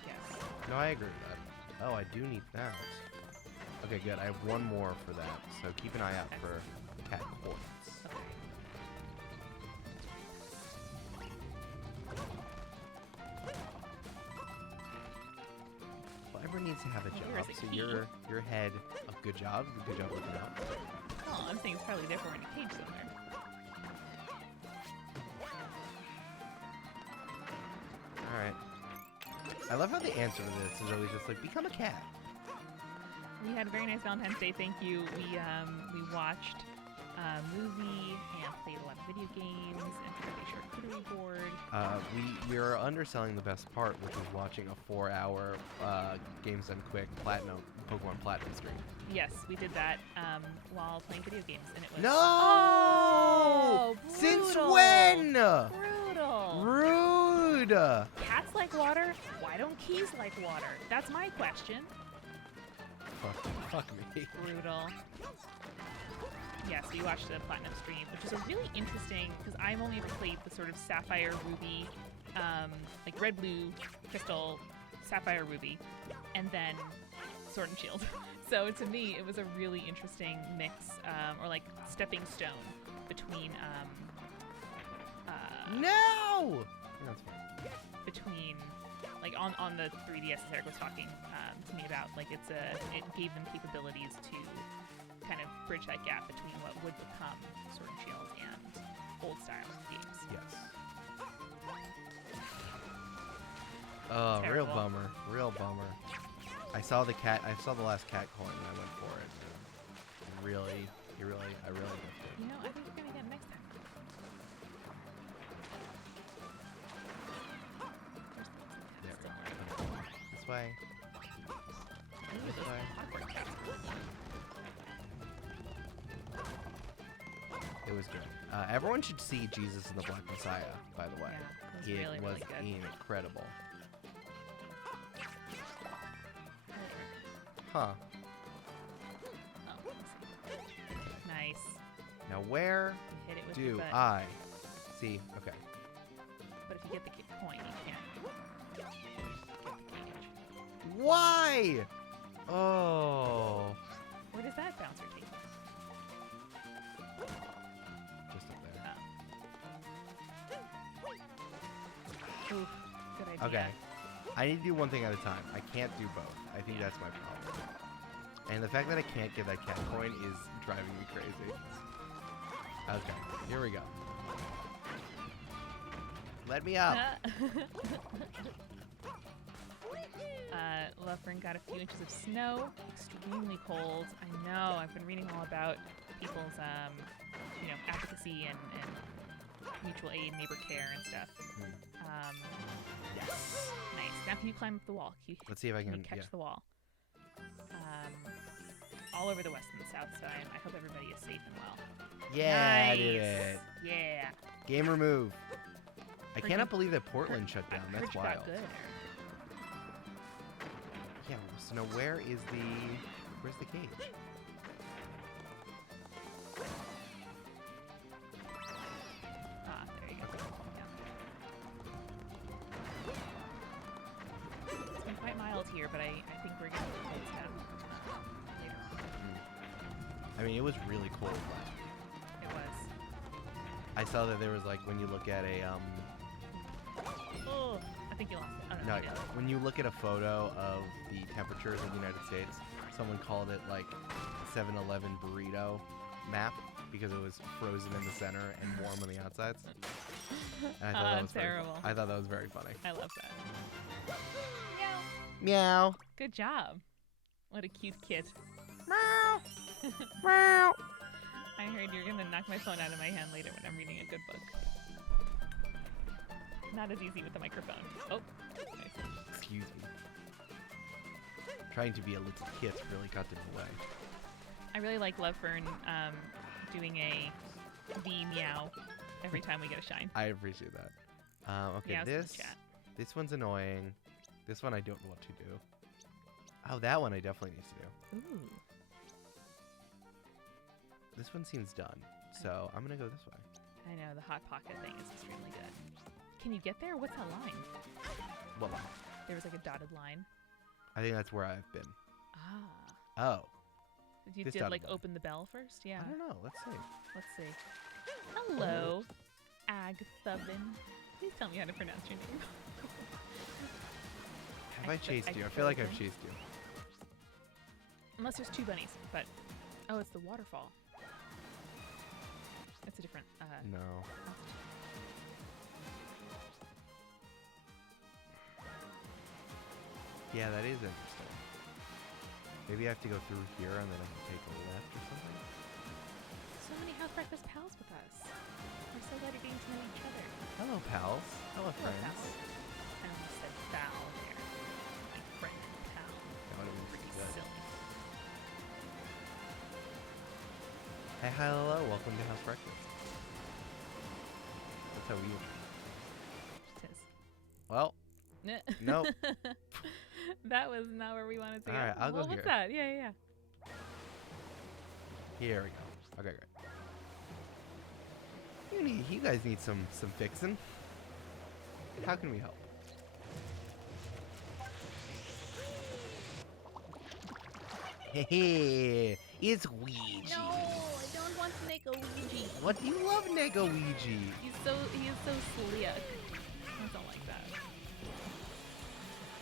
guess. No, I agree with that. Oh, I do need that. Okay, good. I have one more for that. So keep an eye out for the cat coins. Okay. Well, everyone needs to have a Well, here job. is a So key. your head. Oh, good job. Good job looking out. Oh, I'm saying it's probably there for in a cage somewhere. All right. I love how the answer to this is always just like, become a cat. We had a very nice Valentine's Day, thank you. We watched a movie and played a lot of video games and played a charcuterie board. We are underselling the best part, which is watching a 4-hour Games Done Quick Pokemon Platinum stream. Yes, we did that while playing video games, and it was No! Oh, Since brutal. when? Brutal. Rude! Cats like water. Why don't keys like water? That's my question. Fuck me. Brutal. Yes, we watched the Platinum stream, which was a really interesting, because I've only ever played the sort of Sapphire Ruby, like Red Blue Crystal Sapphire Ruby, and then Sword and Shield. So to me, it was a really interesting mix, or like stepping stone between No! That's fine. between like on the 3DS as Eric was talking to me about, like it gave them capabilities to kind of bridge that gap between what would become Sword and Shield and old style games. Yes. Oh, real Terrible. bummer. Real bummer. I saw the last cat coin and I went for it. I really went for it. You know, I think we're gonna get it next time. There Still we go. This way. Ooh, This those way. clockwork cats. It was good. Everyone should see Jesus and the Black Messiah, by the way. Yeah, it was It really, was really good. incredible. Oh, Huh. let's see. Nice. Now where You hit it with do your butt. I see? Okay. But if you get the coin, you can't get the cage. Why? Oh. Where does that bouncer take you? Just up there. Oof, good idea. Okay. I need to do one thing at a time. I can't do both. I think that's my problem. And the fact that I can't get that cat coin is driving me crazy. Okay, here we go. Let me up. Lovefern got a few inches of snow. Extremely cold. I know. I've been reading all about people's, advocacy and mutual aid, neighbor care, and stuff. Yes. Nice. Now can you climb up the wall? Let's see if I Can can. you catch Yeah. the wall? All over the west and the south side. I hope everybody is safe and well. Yeah, nice. I did it. Yeah. Game remove. I Freaking- cannot believe that Portland shut down. I That's heard you got wild. good. Yeah. So now where's the cage? Ah, there you go. Yeah. It's been quite mild here, but I think we're going to get down later. I mean, it was really cold. It was. I saw that there was like when you look at a Oh, I think you lost it. Oh, no, no, you did. when you look at a photo of the temperatures in the United States, someone called it like 7-Eleven burrito map because it was frozen in the center and warm on the outsides. And I thought that was terrible. I thought that was very funny. I love that. Meow. Meow. Good job. What a cute kid. Meow. Meow. I heard you're going to knock my phone out of my hand later when I'm reading a good book. Not as easy with the microphone. Oh, nice. Excuse me. Trying to be a little kid really got in the way. I really like Lovefern doing a V meow every time we get a shine. I appreciate that. Okay, Meows in the chat. this one's annoying. This one I don't know what to do. Oh, that one I definitely need to do. Ooh. This one seems done, so I'm gonna go this way. I know, the Hot Pocket thing is extremely good. Can you get there? What's that line? Well, There was like a dotted line. I think that's where I've been. Ah. Oh, You This did dotted like line. open the bell first? Yeah. I don't know. Let's see. Let's see. Hello, Agthovin. Please tell me how to pronounce your name. Have I chased you? I feel like I've chased you. Unless there's two bunnies, but oh, it's the waterfall. It's a different. No. Yeah, that is interesting. Maybe I have to go through here and then I can take a left or something. So many House Breakfast pals with us. We're so glad you're getting to know each other. Hello, pals. Hello, Hello, friends. pals. I almost said pal there. Like friend and pal. That would have been Pretty good. silly. Hey, hello. Welcome to House Breakfast. That's how we. Just is. Well, Nope. That was not where we wanted to go. Alright, I'll go Well, here. what's that? Yeah. here we go. Okay, great. You guys need some fixing. How can we help? Hey, it's Ouija. No, I don't want to make a Ouija. What do you love, Nego Ouija? He is so slick. I don't like that.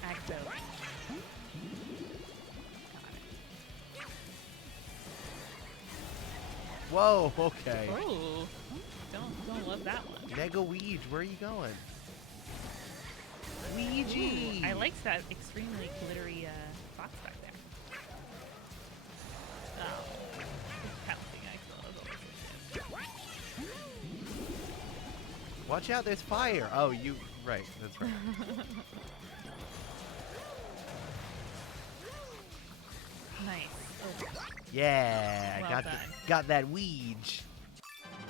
Acto. Whoa, okay. Oh, don't love that one. Nego Ouija, where are you going? Ouija! Ooh, I liked that extremely glittery box back there. Oh, the pouncing I always Watch out, there's fire! Oh, right, that's right. Nice. Oh, Yeah, Well done. got that Ouija.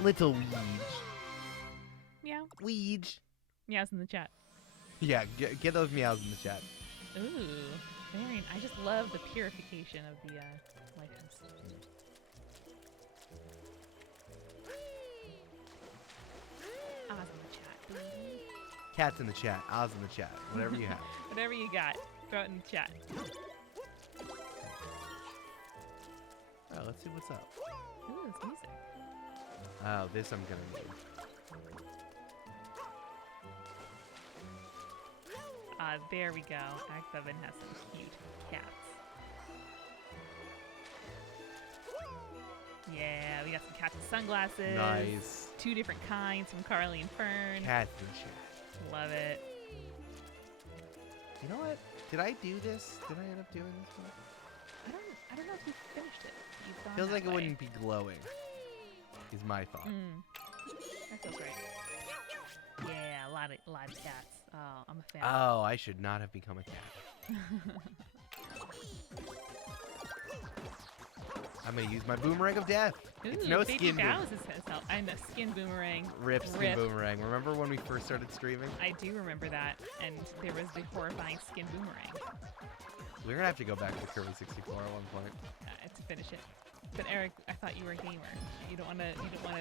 Little Ouija. meow. Ouija. Meows in the chat. Yeah, get those meows in the chat. Ooh, very. I just love the purification of the lighthouse. Oz in the chat, baby. Cats in the chat, Oz in the chat, whatever you have. Whatever you got, throw it in the chat. Oh, let's see what's up. Ooh, it's music. Oh, this I'm gonna need. There we go. Agthovin has some cute cats. Yeah, we got some cats with sunglasses. Nice. 2 different kinds from Carly and Fern. Cats in the chat. Love it. You know what? Did I do this? Did I end up doing this one? I don't know if you finished it. You've gone Feels that like it way. wouldn't be glowing. Is my thought. That feels right. Yeah, a lot of cats. Oh, I'm a fan. Oh, I should not have become a cat. I'm gonna use my boomerang of death. It's Ooh, no Baby skin boomerang. Bow's says help. I'm a skin boomerang. Rip skin Rip. boomerang. Remember when we first started streaming? I do remember that, and there was the horrifying skin boomerang We're gonna have to go back to Kirby 64 at one point. to finish it. But Eric, I thought you were a gamer. You don't want to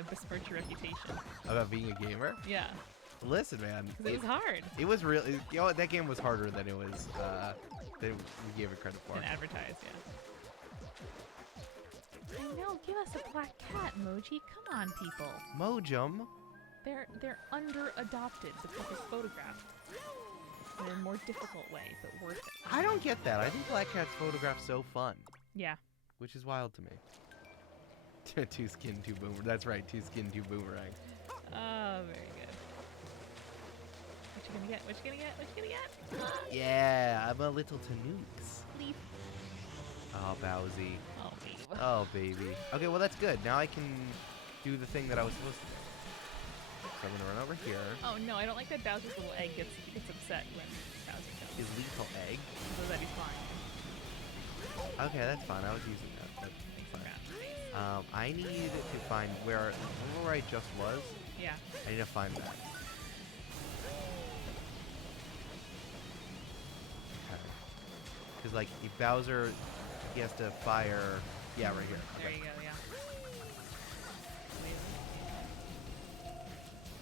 besmirch your reputation. About being a gamer? Yeah, Listen, man. because it was hard It was really. You know what? That game was harder than it was. Than we gave it credit for. and advertised. Yeah. I know. Give us a black cat emoji. Come on, people. Mojum. They're under adopted because they're photographed in a more difficult way, but worth it. I don't get that. I think Black Cat's photograph so fun, Yeah. which is wild to me. Two skin, two boomerang. That's right. Two skin, two boomerang. Oh, very good. What you gonna get? What you gonna get? What you gonna get? Yeah, I'm a little Tanooks. Leaf. Oh, Bowsy. Oh, babe. Oh, baby. Okay, well, that's good. Now I can do the thing that I was supposed to do. So I'm going to run over here. Oh no, I don't like that Bowser's little egg gets upset when Bowser jumps. His lethal egg. So that he's flying. Okay, that's fine. I was using that. That's Makes fine. it round. I need to find remember where I just was? Yeah. I need to find that. Okay. Because, like, if Bowser, he has to fire... Yeah, right here. There Okay. you go, yeah.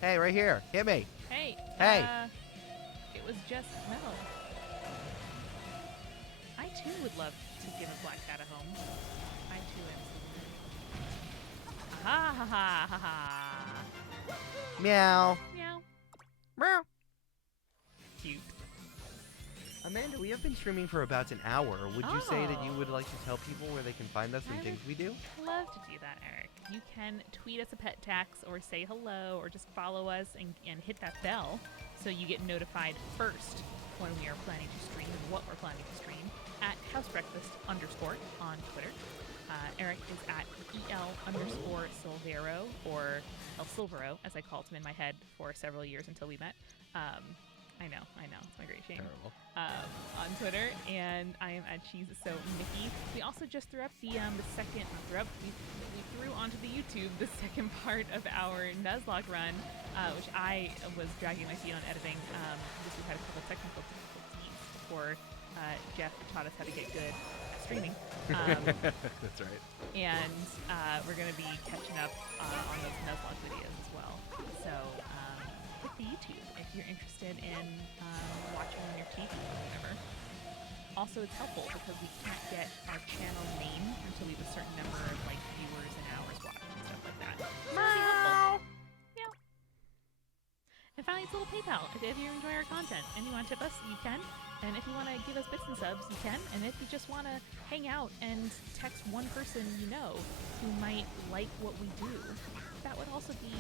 Hey, right here. Hit me. Hey! Hey. It was just metal. I too would love to give a black cat a home. I too am. Ha ha ha ha ha. Meow. Meow. Meow. Cute. Amanda, we have been streaming for about an hour. Would you say that you Oh. would like to tell people where they can find us and I things we do? Love to do that, Eric. You can tweet us a pet tax or say hello or just follow us and hit that bell so you get notified first when we are planning to stream and what we're planning to stream at housebreakfast_ on Twitter. Eric is at EL_Silvero or El Silvero, as I called him in my head for several years until we met. I know, it's my great shame. Terrible. On Twitter, and I am at Cheese So Mickey. We also just threw up the second, not threw up, we threw onto the YouTube the second part of our Nuzlocke run, which I was dragging my feet on editing. Because we had a couple of technical difficulties before Jeff taught us how to get good at streaming. That's right. And we're going to be catching up on those Nuzlocke videos as well. So hit the YouTube if you're interested in watching on your TV or whatever. Also, it's helpful because we can't get our channel name until we have a certain number of viewers and hours watched and stuff like that. So it'll be helpful. Yeah. And finally, it's a little PayPal. If you enjoy our content and you want to tip us, you can. And if you want to give us bits and subs, you can. And if you just want to hang out and text one person you know who might like what we do, that would also be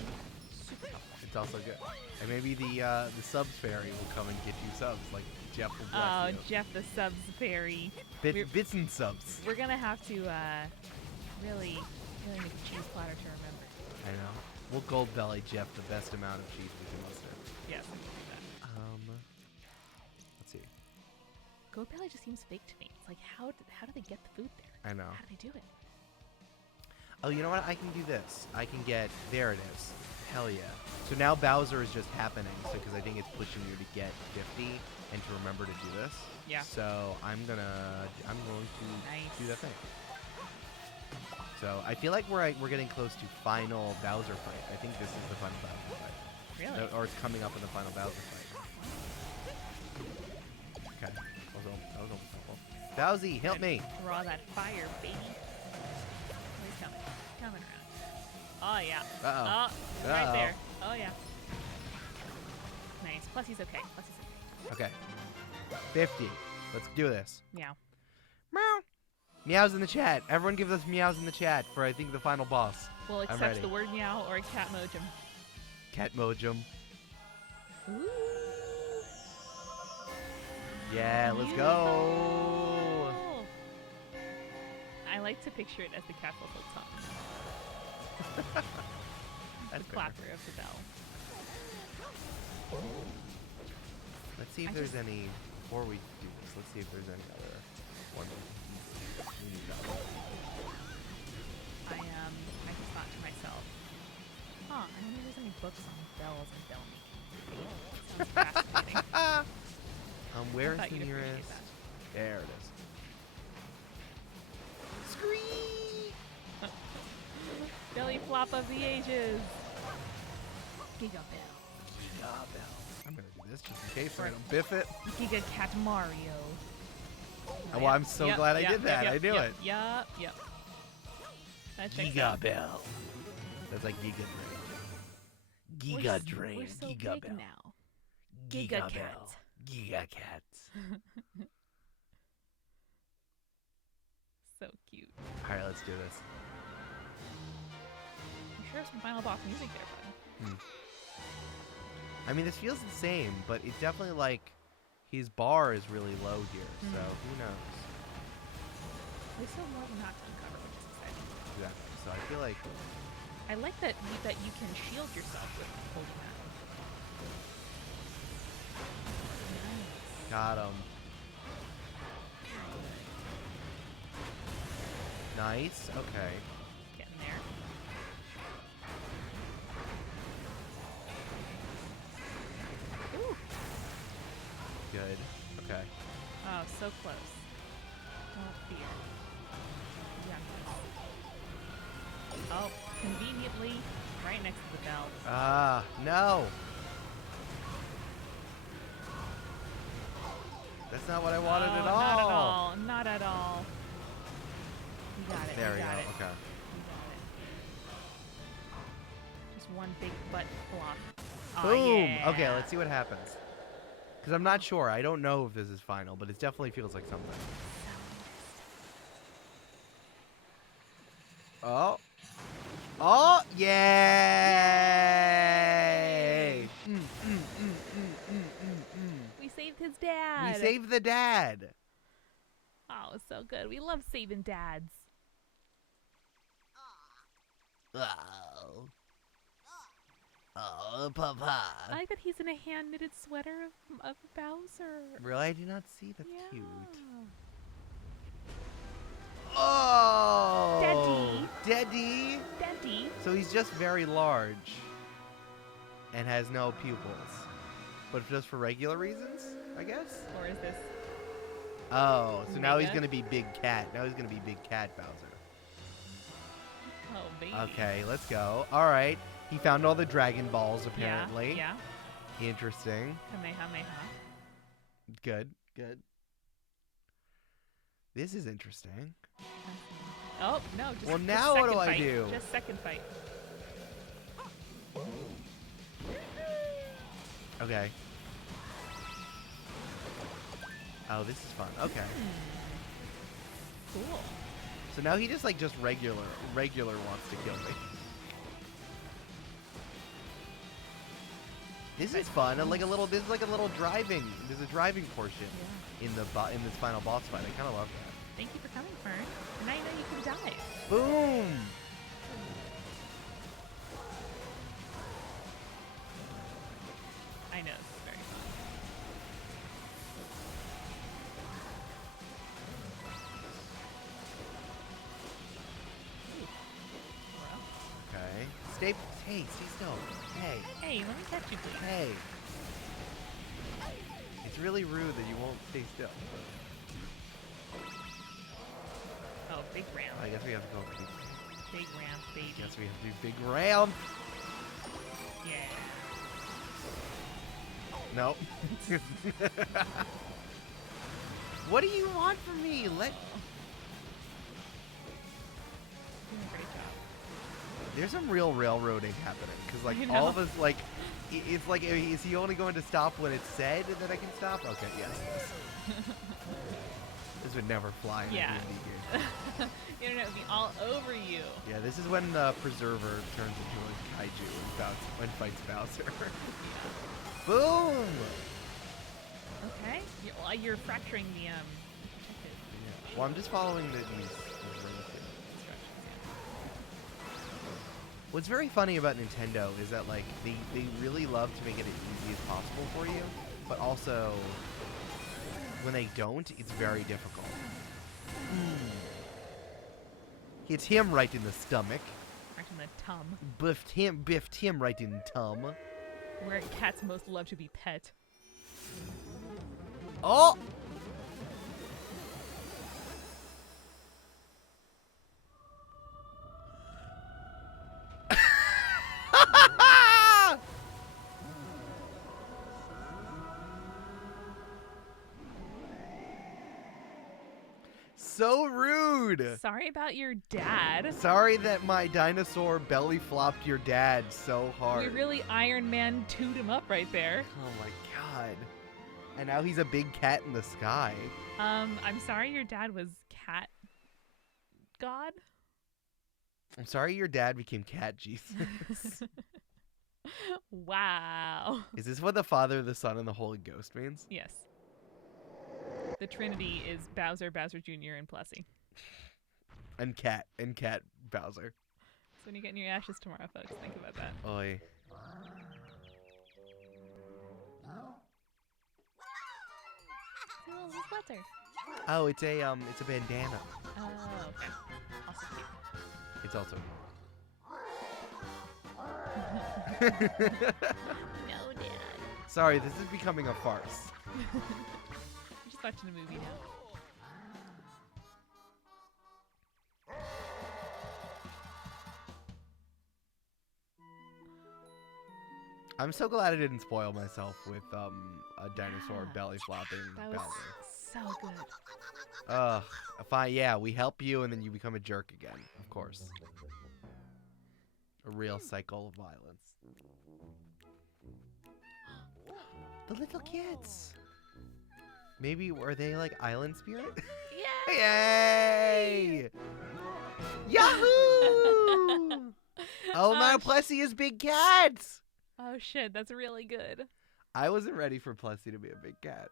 super helpful. It's also good. And maybe the subs fairy will come and get you subs, like Jeff will bless Oh, you. Jeff the subs fairy. Bits and subs. We're gonna have to really make a cheese platter to remember. I know. We'll gold belly Jeff the best amount of cheese we can muster. Yes, I can do that. Let's see. Goat belly just seems fake to me. It's like how do they get the food there? I know. How do they do it? Oh, you know what? I can do this. I can get... There it is. Hell yeah. So now Bowser is just happening, so because I think it's pushing you to get 50 and to remember to do this. Yeah. So I'm going to Nice. do that thing. So I feel like we're getting close to final Bowser fight. I think this is the final Bowser fight. Really? Or it's coming up in the final Bowser fight. Okay. That was almost helpful. Bowsy, help me! Draw that fire, baby. He's coming. Coming around. Oh yeah. Uh-oh. Oh, he's right Uh-oh. there. Oh yeah. Nice. Plus he's okay. Okay. 50. Let's do this. Meow. Meow. Meows in the chat. Everyone gives us meows in the chat for, I think, the final boss. Well, I'm accepts ready. the word meow or cat mojum. Cat Mojum. Ooh. Yeah, let's go. Oh. I like to picture it as the castle tongue. That's The fair. clapper of the bell. Let's see if I there's just- any, before we do this, let's see if there's any other one we need to know. I just thought to myself, I wonder if there's any books on bells and bell making. That sounds fascinating. Where's thought the you'd appreciate nearest? that. There it is. Scream! Belly flop of the ages. Giga Bell. Giga Bell. I'm gonna do this just in case so I don't biff it. Giga Cat Mario. Well, I'm so glad I did that. I knew it. Yup. That checks Giga out. Bell. That's like Giga Drain. We're Giga s- Drain. We're so Giga big Bell. now. Giga Bell. Cat. Giga Cats. So cute. Alright, let's do this. I'm sure some final boss music there, bud. I mean, this feels the same, but it's definitely like his bar is really low here, so who knows? There's still more than not to uncover, which is exciting. Exactly. So I feel like I like that you can shield yourself with holding that. Nice. got him. Nice. Okay. Getting there. Ooh. Good. Okay. Oh, so close. Don't fear. Yeah. Oh, conveniently, right next to the bell. Ah, no. That's not what I wanted at all. Not at all. Not at all. You got it. There you we go. got it. Okay. You got it. Just one big butt flop. Oh, Boom. yeah. Okay, let's see what happens. Because I'm not sure. I don't know if this is final, but it definitely feels like something. Oh. Oh, yay! We saved his dad. We saved the dad. Oh, so good. We love saving dads. Oh. Oh, Papa. I like that he's in a hand-knitted sweater of Bowser. Really? I did not see. That's Yeah. cute. Oh! Daddy! Daddy. So he's just very large and has no pupils. But just for regular reasons, I guess? Or is this... Oh, so now he's Mega? going to be Big Cat. Now he's going to be Big Cat Bowser. Oh, baby. Okay, let's go. All right. He found all the Dragon Balls, apparently. Yeah. Interesting. Kamehameha. Good, good. This is interesting. Oh, no. Just Well, just now what do second I fight. do? Just second fight. Okay. Oh, this is fun. Okay. Cool. So now he just regular wants to kill me. This is fun. This is like a little driving. There's a driving portion Yeah. in this final boss fight. I kind of love that. Thank you for coming, Fern. And now you know you can die. Boom! I know, this is very fun. Well, Okay. Stay still. Hey. hey, let me catch you, please. Hey. It's really rude that you won't stay still. Oh, big ramp. I guess we have to go for the Big ramp, baby. Guess we have to do big ramp. Yeah. Nope. What do you want from me? Doing a great job. There's some real railroading happening because You all know? of us it's like, is he only going to stop when it's said that I can stop? Okay, yes. This would never fly in Yeah. a D&D game. The internet would be all over you. Yeah, this is when the Preserver turns into a kaiju and fights Bowser. Boom! Okay. You're fracturing the objective Yeah. Well, I'm just following these instructions. What's very funny about Nintendo is that like they really love to make it as easy as possible for you, but also when they don't, it's very difficult. Hit him right in the stomach. Right in the tum. Biffed him right in the tum. Where cats most love to be pet. Oh! So rude! Sorry about your dad. Sorry that my dinosaur belly flopped your dad so hard. We really Iron Man 2'd him up right there. Oh my god. And now he's a big cat in the sky. I'm sorry your dad was cat god. I'm sorry your dad became cat Jesus. Wow. Is this what the Father, the Son, and the Holy Ghost means? Yes. The Trinity is Bowser, Bowser Jr., and Plessy. And cat Bowser. So when you get in your ashes tomorrow, folks, think about that. Oi. It's a little sweater. Oh, it's a bandana. Oh, okay. Also cute. It's also. No, Dad. Sorry, this is becoming a farce. I'm just watching a movie now. I'm so glad I didn't spoil myself with a dinosaur belly flopping That was Bowser. so good. Ugh. Fine, yeah, we help you and then you become a jerk again, of course. A real cycle of violence. The little kids. Maybe were they like island spirit? Yeah. Yay! Yahoo! Oh my, Plessy is big cats. Oh shit, that's really good. I wasn't ready for Plessy to be a big cat.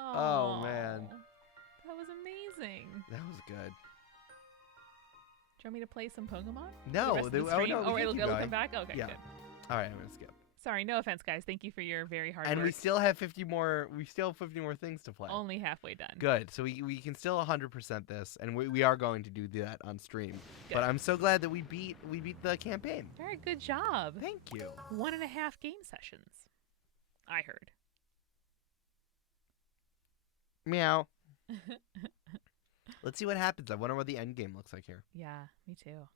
Oh man. That was amazing. That was good. Do you want me to play some Pokemon? No, the rest of the stream? no, we can it'll keep go going. come back? Okay, Yeah. good. All right, I'm gonna skip. Sorry, no offense, guys. Thank you for your very hard And work. we still have 50 more. We still have 50 more things to play. Only halfway done. Good. So we can still 100% this, and we are going to do that on stream. Good. But I'm so glad that we beat the campaign. Very good job. Thank you. 1.5 game sessions. I heard. Meow. Let's see what happens. I wonder what the end game looks like here. Yeah, me too.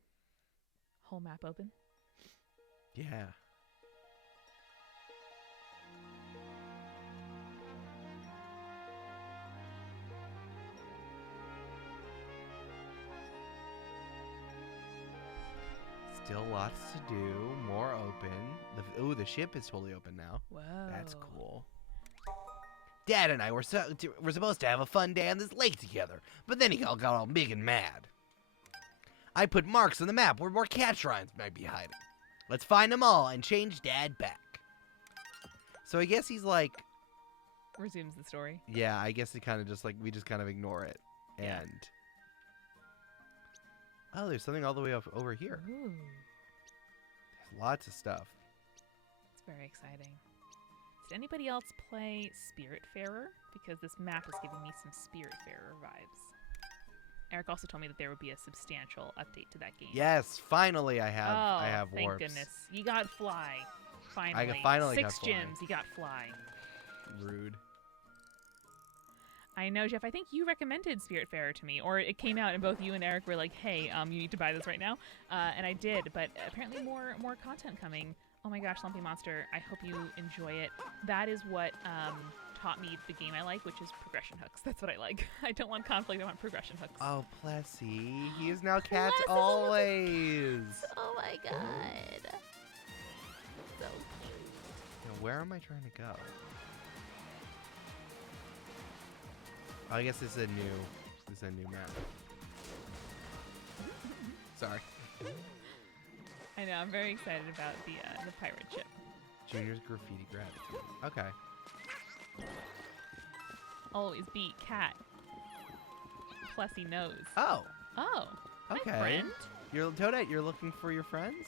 Whole map open. Yeah. Still lots to do. More open. The ship is totally open now. Whoa. That's cool. Dad and I were supposed to have a fun day on this lake together, but then he got all big and mad. I put marks on the map where more cat shrines might be hiding. Let's find them all and change Dad back. So I guess he's like, Resumes the story. yeah, I guess he kind of just like, we just kind of ignore it. Yeah. And, oh, there's something all the way up over here. Ooh, There's lots of stuff. it's very exciting. Did anybody else play Spiritfarer? Because this map is giving me some Spiritfarer vibes. Eric also told me that there would be a substantial update to that game. Yes, finally I have thank warps. goodness. You got Fly. Finally. finally got 6 Fly. gyms, you got Fly. Rude. I know, Jeff. I think you recommended Spiritfarer to me, or it came out and both you and Eric were like, "Hey, you need to buy this right now," and I did. But apparently, more content coming. Oh my gosh, Lumpy Monster! I hope you enjoy it. That is what taught me the game I like, which is progression hooks. That's what I like. I don't want conflict. I want progression hooks. Oh, Plessy. He is now cat Plessy. always. Oh my god. So cute. Now, where am I trying to go? Oh, I guess this is a new map. Sorry. I know. I'm very excited about the pirate ship. Junior's graffiti gratitude. Okay. always be cat. Plus he knows. Oh. Oh. Okay. Hi, friend. You're Toadette. You're looking for your friends?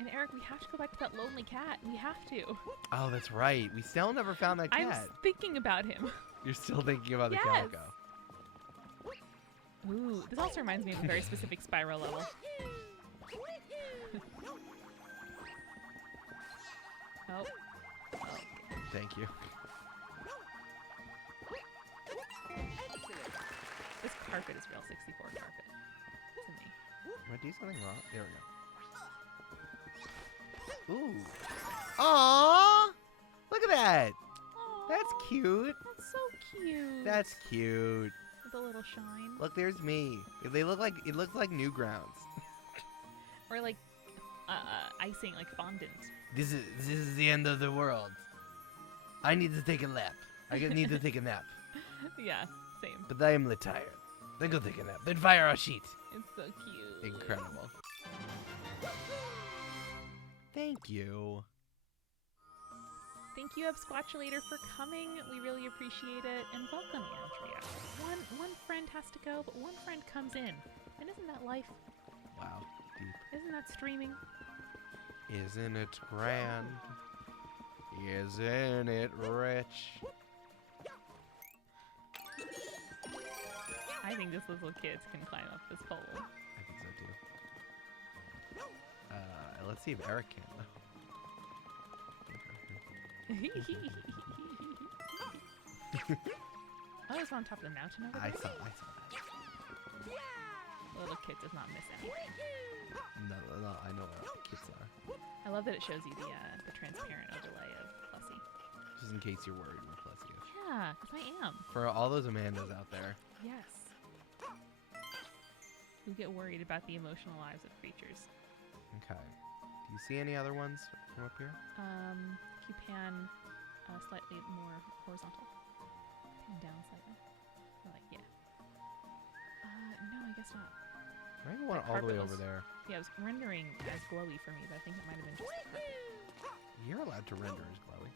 And Eric, we have to go back to that lonely cat. We have to. Oh, that's right. We still never found that I was cat. thinking about him. You're still thinking about the Yes. calico. Ooh, this also reminds me of a very specific Spyro level. Oh. Thank you. This carpet is real 64 carpet. To me. Am I doing something wrong? There we go. Ooh. Aww! Look at that! Aw, That's cute. That's so cute. That's cute. With a little shine. Look, there's me. They look like it looks like Newgrounds. Or like icing, like fondant. This is the end of the world. I need to take a nap. I need to take a nap. Yeah, same. But I am tired. Then go take a nap. Then fire our sheet. It's so cute. Incredible. Thank you. Thank you, Absquatchulator, for coming. We really appreciate it. And welcome, Andrea. One friend has to go, but one friend comes in. And isn't that life? Wow. Deep. Isn't that streaming? Isn't it grand? Isn't it rich? I think this little kids can climb up this pole. I think so too. Let's see if Eric can. Oh, it's on top of the mountain over there? I saw that. Little kid does not miss anything. No, I know what kids are. I love that it shows you the transparent overlay of Plessy. Just in case you're worried with Plessy. Yeah, because I am. For all those Amandas out there. Yes. Who get worried about the emotional lives of creatures. Okay. Do you see any other ones from up here? If you pan slightly more horizontal. Pan down slightly. Or like, yeah. No, I guess not. Maybe one That all the way carpet over was- there. Yeah, it was rendering as glowy for me, but I think it might have been just the carpet. You're allowed to render as glowy.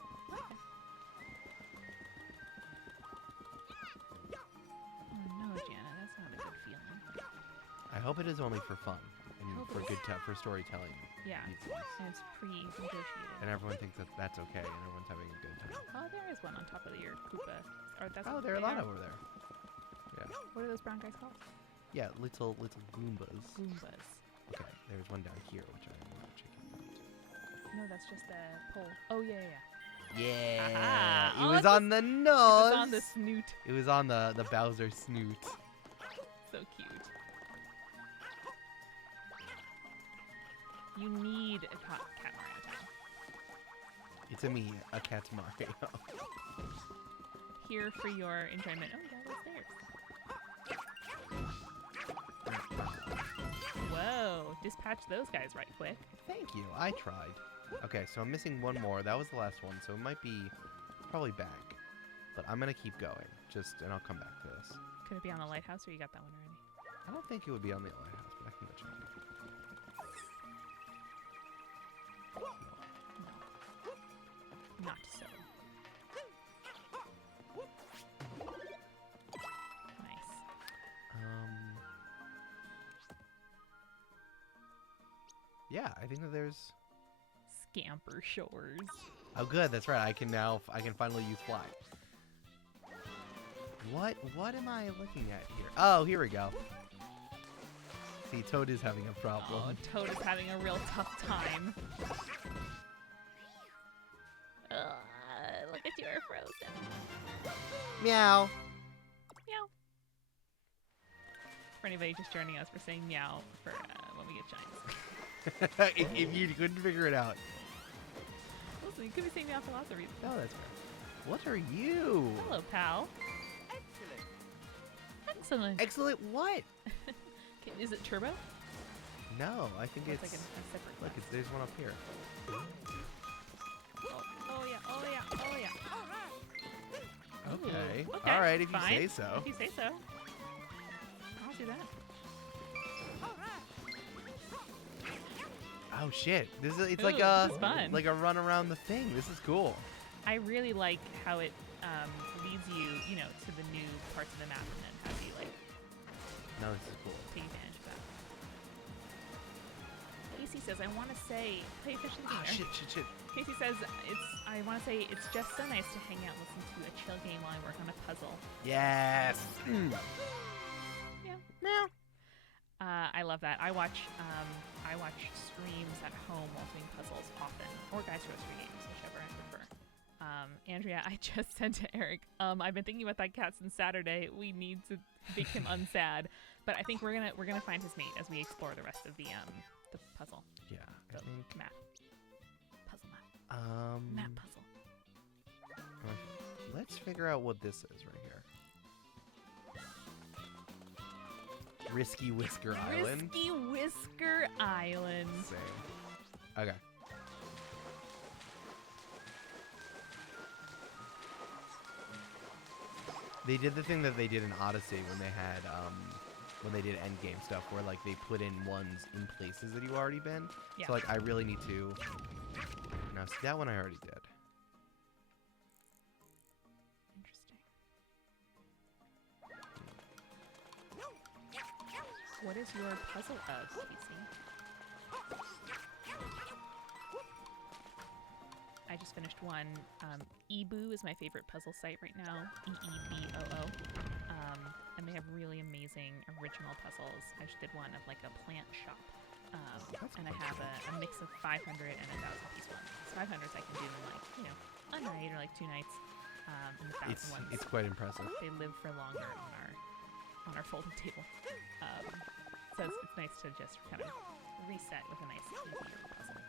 Oh no, Jana, that's not a good feeling. I hope it is only for fun and Hope for it good is. for storytelling. Yeah, pieces. and it's pre-negotiated. And everyone thinks that that's okay, and everyone's having a good time. Oh, there is one on top of your Koopa. Or that's Oh, what there are a they lot over there. Yeah. What are those brown guys called? Yeah, little Goombas. Goombas. Okay, there's one down here, which I am not checking out. No, that's just a pole. Oh, yeah, yeah, yeah. Yeah, Aha. it Oh, was it's on the nose. It's on the snoot. It was on the Bowser snoot. So cute. You need a cat Mario town. It's a me, a cat Mario. Here for your enjoyment. Oh, yeah, those stairs. Whoa, dispatch those guys right quick. Thank you, I tried. Okay, so I'm missing one more. That was the last one, so it might be probably back. But I'm gonna keep going, and I'll come back to this. Could it be on the lighthouse, or you got that one already? I don't think it would be on the lighthouse, but I can go check. No. Not so. Nice. Yeah, I think that there's. Scamper shores. Oh, good. That's right. I can finally use fly. What am I looking at here? Oh, here we go. See, Toad is having a problem. Oh, Toad is having a real tough time. Look at you, are frozen. Meow. Meow. For anybody just joining us, we're saying meow for when we get shines. if you couldn't figure it out. Listen, you could be saying meow for lots of reasons. Oh, that's fair. What are you? Hello, pal. Excellent. Excellent what? Okay, is it turbo? No, I think Or it's. like a separate Look, class? there's one up here. Oh yeah, oh yeah, oh yeah. Okay. Ooh, okay. All right, if you Fine. say so. If you say so. I'll do that. Oh shit! It's Ooh, like this is fun. like a run around the thing. This is cool. I really like how it leads you, to the new parts of the map and then has you like No, this is cool. take advantage of that. Casey says, I want to say, play officially Oh, there. shit. Casey says, I want to say it's just so nice to hang out and listen to a chill game while I work on a puzzle. Yes. Yeah. Meow. I love that. I watch streams at home while doing puzzles often, or Guys Grocery Games, whichever I prefer. Andrea, I just said to Eric, I've been thinking about that cat since Saturday. We need to make him unsad, but I think we're gonna find his mate as we explore the rest of the puzzle. Yeah, The I think. map. Puzzle map. Map puzzle. Let's figure out what this is right here. Risky Whisker Island. Risky Whisker Island. Same. Okay. They did the thing that they did in Odyssey when they had when they did endgame stuff, where like they put in ones in places that you already been. Yeah. So like I really need to. No, see that one I already did. Interesting. What is your puzzle of, Casey? I just finished one. Eboo is my favorite puzzle site right now. EEBOO. And they have really amazing original puzzles. I just did one of like a plant shop. And I have a mix of 500 and 1,000 piece ones. 500s I can do in like, a night or like 2 nights. And the 1,000 ones, It's quite impressive. they live for longer on our folding table. So it's nice to just kind of reset with a nice easier puzzle.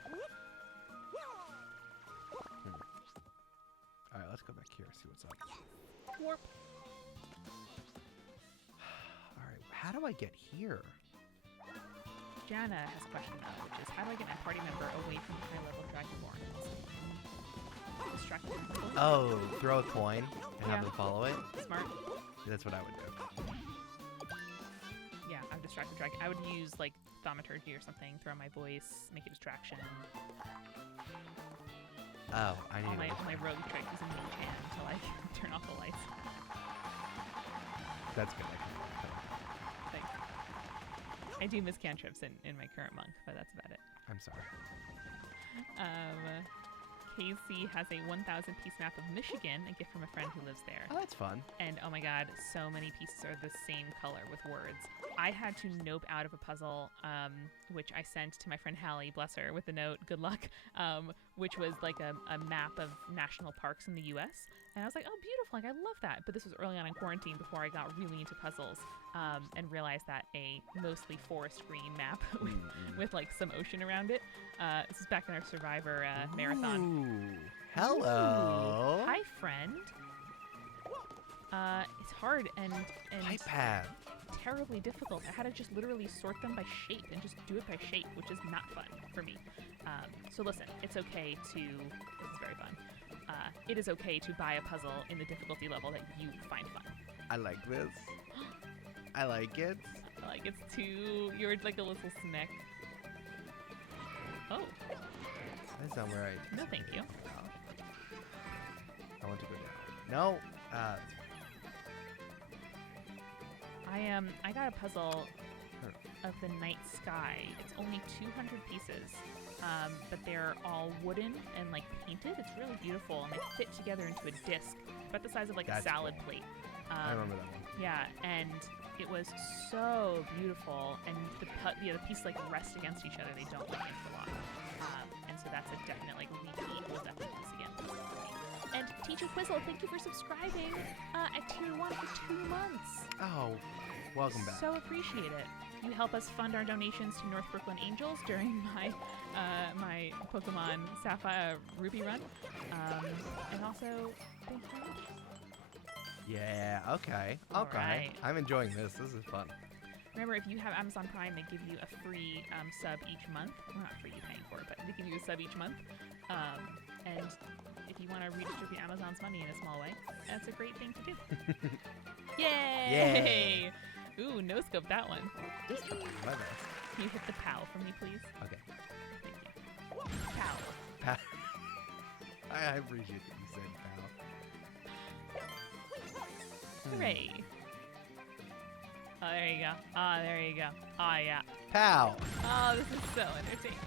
All right, let's go back here, see what's up. Warp. All right, how do I get here? Jana has a question though, which is how do I get my party member away from the high-level Dragonborns? Distract them. Oh, throw a coin and have Yeah. them follow it. Smart. That's what I would do. Yeah, I've distracted dragon. I would use like thaumaturgy or something, throw my voice, make a distraction. Oh, I All need my rogue trick is a mage hand to like turn off the lights. That's good. Thanks. I do miss cantrips in my current monk, but that's about it. I'm sorry. Casey has a 1,000 piece map of Michigan, a gift from a friend who lives there. Oh, that's fun. And oh my god, so many pieces are the same color with words. I had to nope out of a puzzle, which I sent to my friend Hallie, bless her, with the note, good luck, which was like a map of national parks in the US. And I was like, oh, beautiful, like I love that. But this was early on in quarantine before I got really into puzzles, and realized that a mostly forest green map with like some ocean around it. This is back in our Survivor marathon. Ooh. Hello. Ooh. Hi, friend. It's hard and Pipe path. terribly difficult. I had to just literally sort them by shape and just do it by shape, which is not fun for me. So listen, it's okay to. It's very fun. It is okay to buy a puzzle in the difficulty level that you find fun. I like this. I like it. Like it's too. You're like a little smack. Oh. That's not where I. No, thank you. I want to go down. No. I got a puzzle of the night sky. It's only 200 pieces, but they're all wooden and like painted. It's really beautiful, and they fit together into a disc, about the size of like That's a salad cool. plate. I remember that one. Yeah, and it was so beautiful, and the pieces like rest against each other. They don't like interlock, and so that's a definite like repeat. We'll definitely do this again. And Teacher Quizzle, thank you for subscribing at Tier 1 for 2 months. Oh, welcome back. So appreciate it. You help us fund our donations to North Brooklyn Angels during my my Pokemon Sapphire Ruby run, and also thank you very much. Yeah. Okay. All Okay. right. I'm enjoying this. This is fun. Remember, if you have Amazon Prime, they give you a free sub each month. Well, not free, you're paying for it, but they give you a sub each month. And if you want to redistribute Amazon's money in a small way, that's a great thing to do. Yay! Ooh, no scope that one. My best. Can you hit the POW for me, please? Okay. Thank you. POW. I appreciate that you said pal. Hooray. Oh, there you go. Ah, there you go. Ah, yeah. Pow. Oh, this is so entertaining.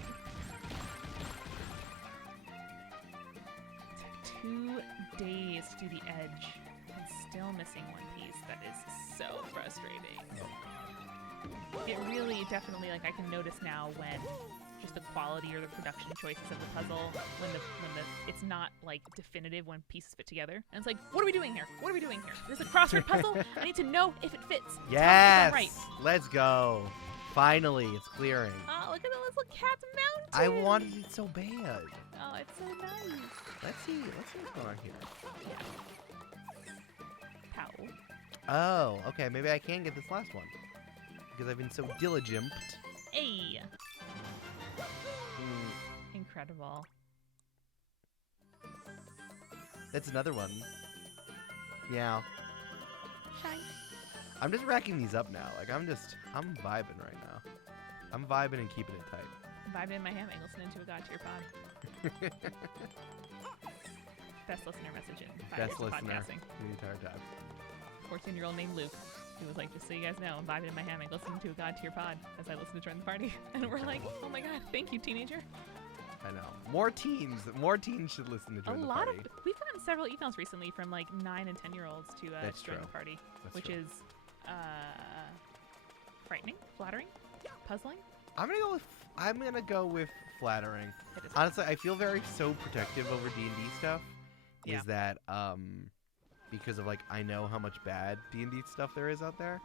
Took 2 days to do the edge and still missing one piece. That is so frustrating. It really definitely, like, I can notice now when just the quality or the production choices of the puzzle, when the it's not like definitive when pieces fit together. And it's like, what are we doing here? What are we doing here? This is a crossword puzzle. I need to know if it fits. Yes. Tell me if I'm right. Let's go. Finally, it's clearing. Oh, look at the little cat's mountain. I wanted it so bad. Oh, it's so nice. Let's see what's going on here. Pow. Oh, okay. Maybe I can get this last one because I've been so diligent. Hey. Incredible. That's another one. Yeah. Shine. I'm just racking these up now. Like I'm vibing right now. I'm vibing and keeping it tight. Vibing in my hammock, listening to a God Tier pod. Best listener message in 5 years Best of listener podcasting. the entire time. 14-year-old named Luke, who was like, just so you guys know, I'm vibing in my hammock, listening to a God Tier pod as I listen to Join the Party. And we're like, oh my god, thank you, teenager. I know. More teens should listen to Join the Party. We've gotten several emails recently from like 9 and 10-year-olds to join the party, That's which true. is frightening, flattering, puzzling. I'm gonna go with flattering. It is. Honestly, I feel so protective over D&D stuff. Yeah. Is that because of like I know how much bad D&D stuff there is out there.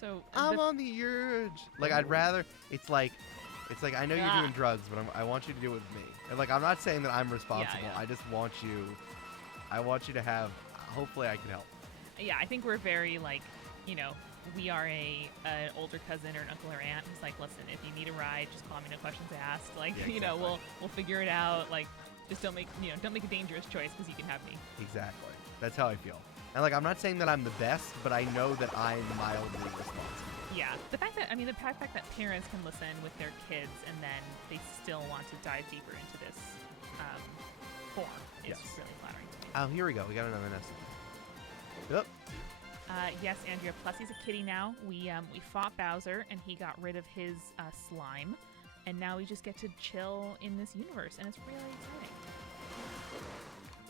So I'm on the urge. Like I'd rather it's like I know you're doing drugs, but I want you to do it with me. And like I'm not saying that I'm responsible. Yeah. I just want you. I want you to have. Hopefully, I can help. Yeah, I think we're very like, you know, we are an older cousin or an uncle or aunt who's like, listen, if you need a ride, just call me, no questions asked. Like, Yeah, you know, exactly. we'll figure it out. Like, just don't make a dangerous choice because you can have me. Exactly. That's how I feel. And like I'm not saying that I'm the best, but I know that I'm mildly responsible. Yeah, the fact that that parents can listen with their kids and then they still want to dive deeper into this form is really flattering to me. Oh, here we go. We got another nest. Yep. Yes, Andrea. Plussie's a kitty now. We fought Bowser and he got rid of his slime, and now we just get to chill in this universe, and it's really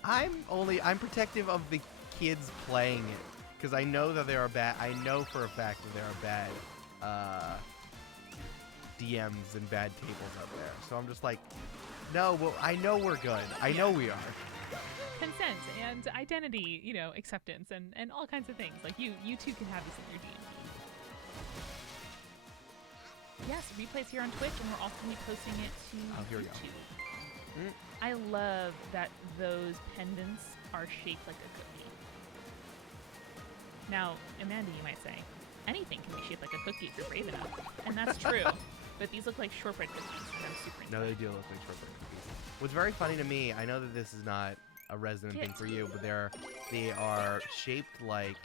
exciting. I'm protective of the kids playing it because I know that there are bad. I know for a fact that there are bad DMs and bad tables out there. So I'm just like, no. Well, I know we're good. I know we are. Consent and identity, acceptance and all kinds of things. Like you too can have this in your D&D. Yes, replays here on Twitch, and we're also going to be posting it to here we go. YouTube. I love that those pendants are shaped like a cookie. Now, Amanda, you might say, anything can be shaped like a cookie if you're brave enough. And that's true. But these look like shortbread cookies, and I'm super into No, they do look like shortbread cookies. What's very funny to me, I know that this is not a resident thing for you, but they are shaped like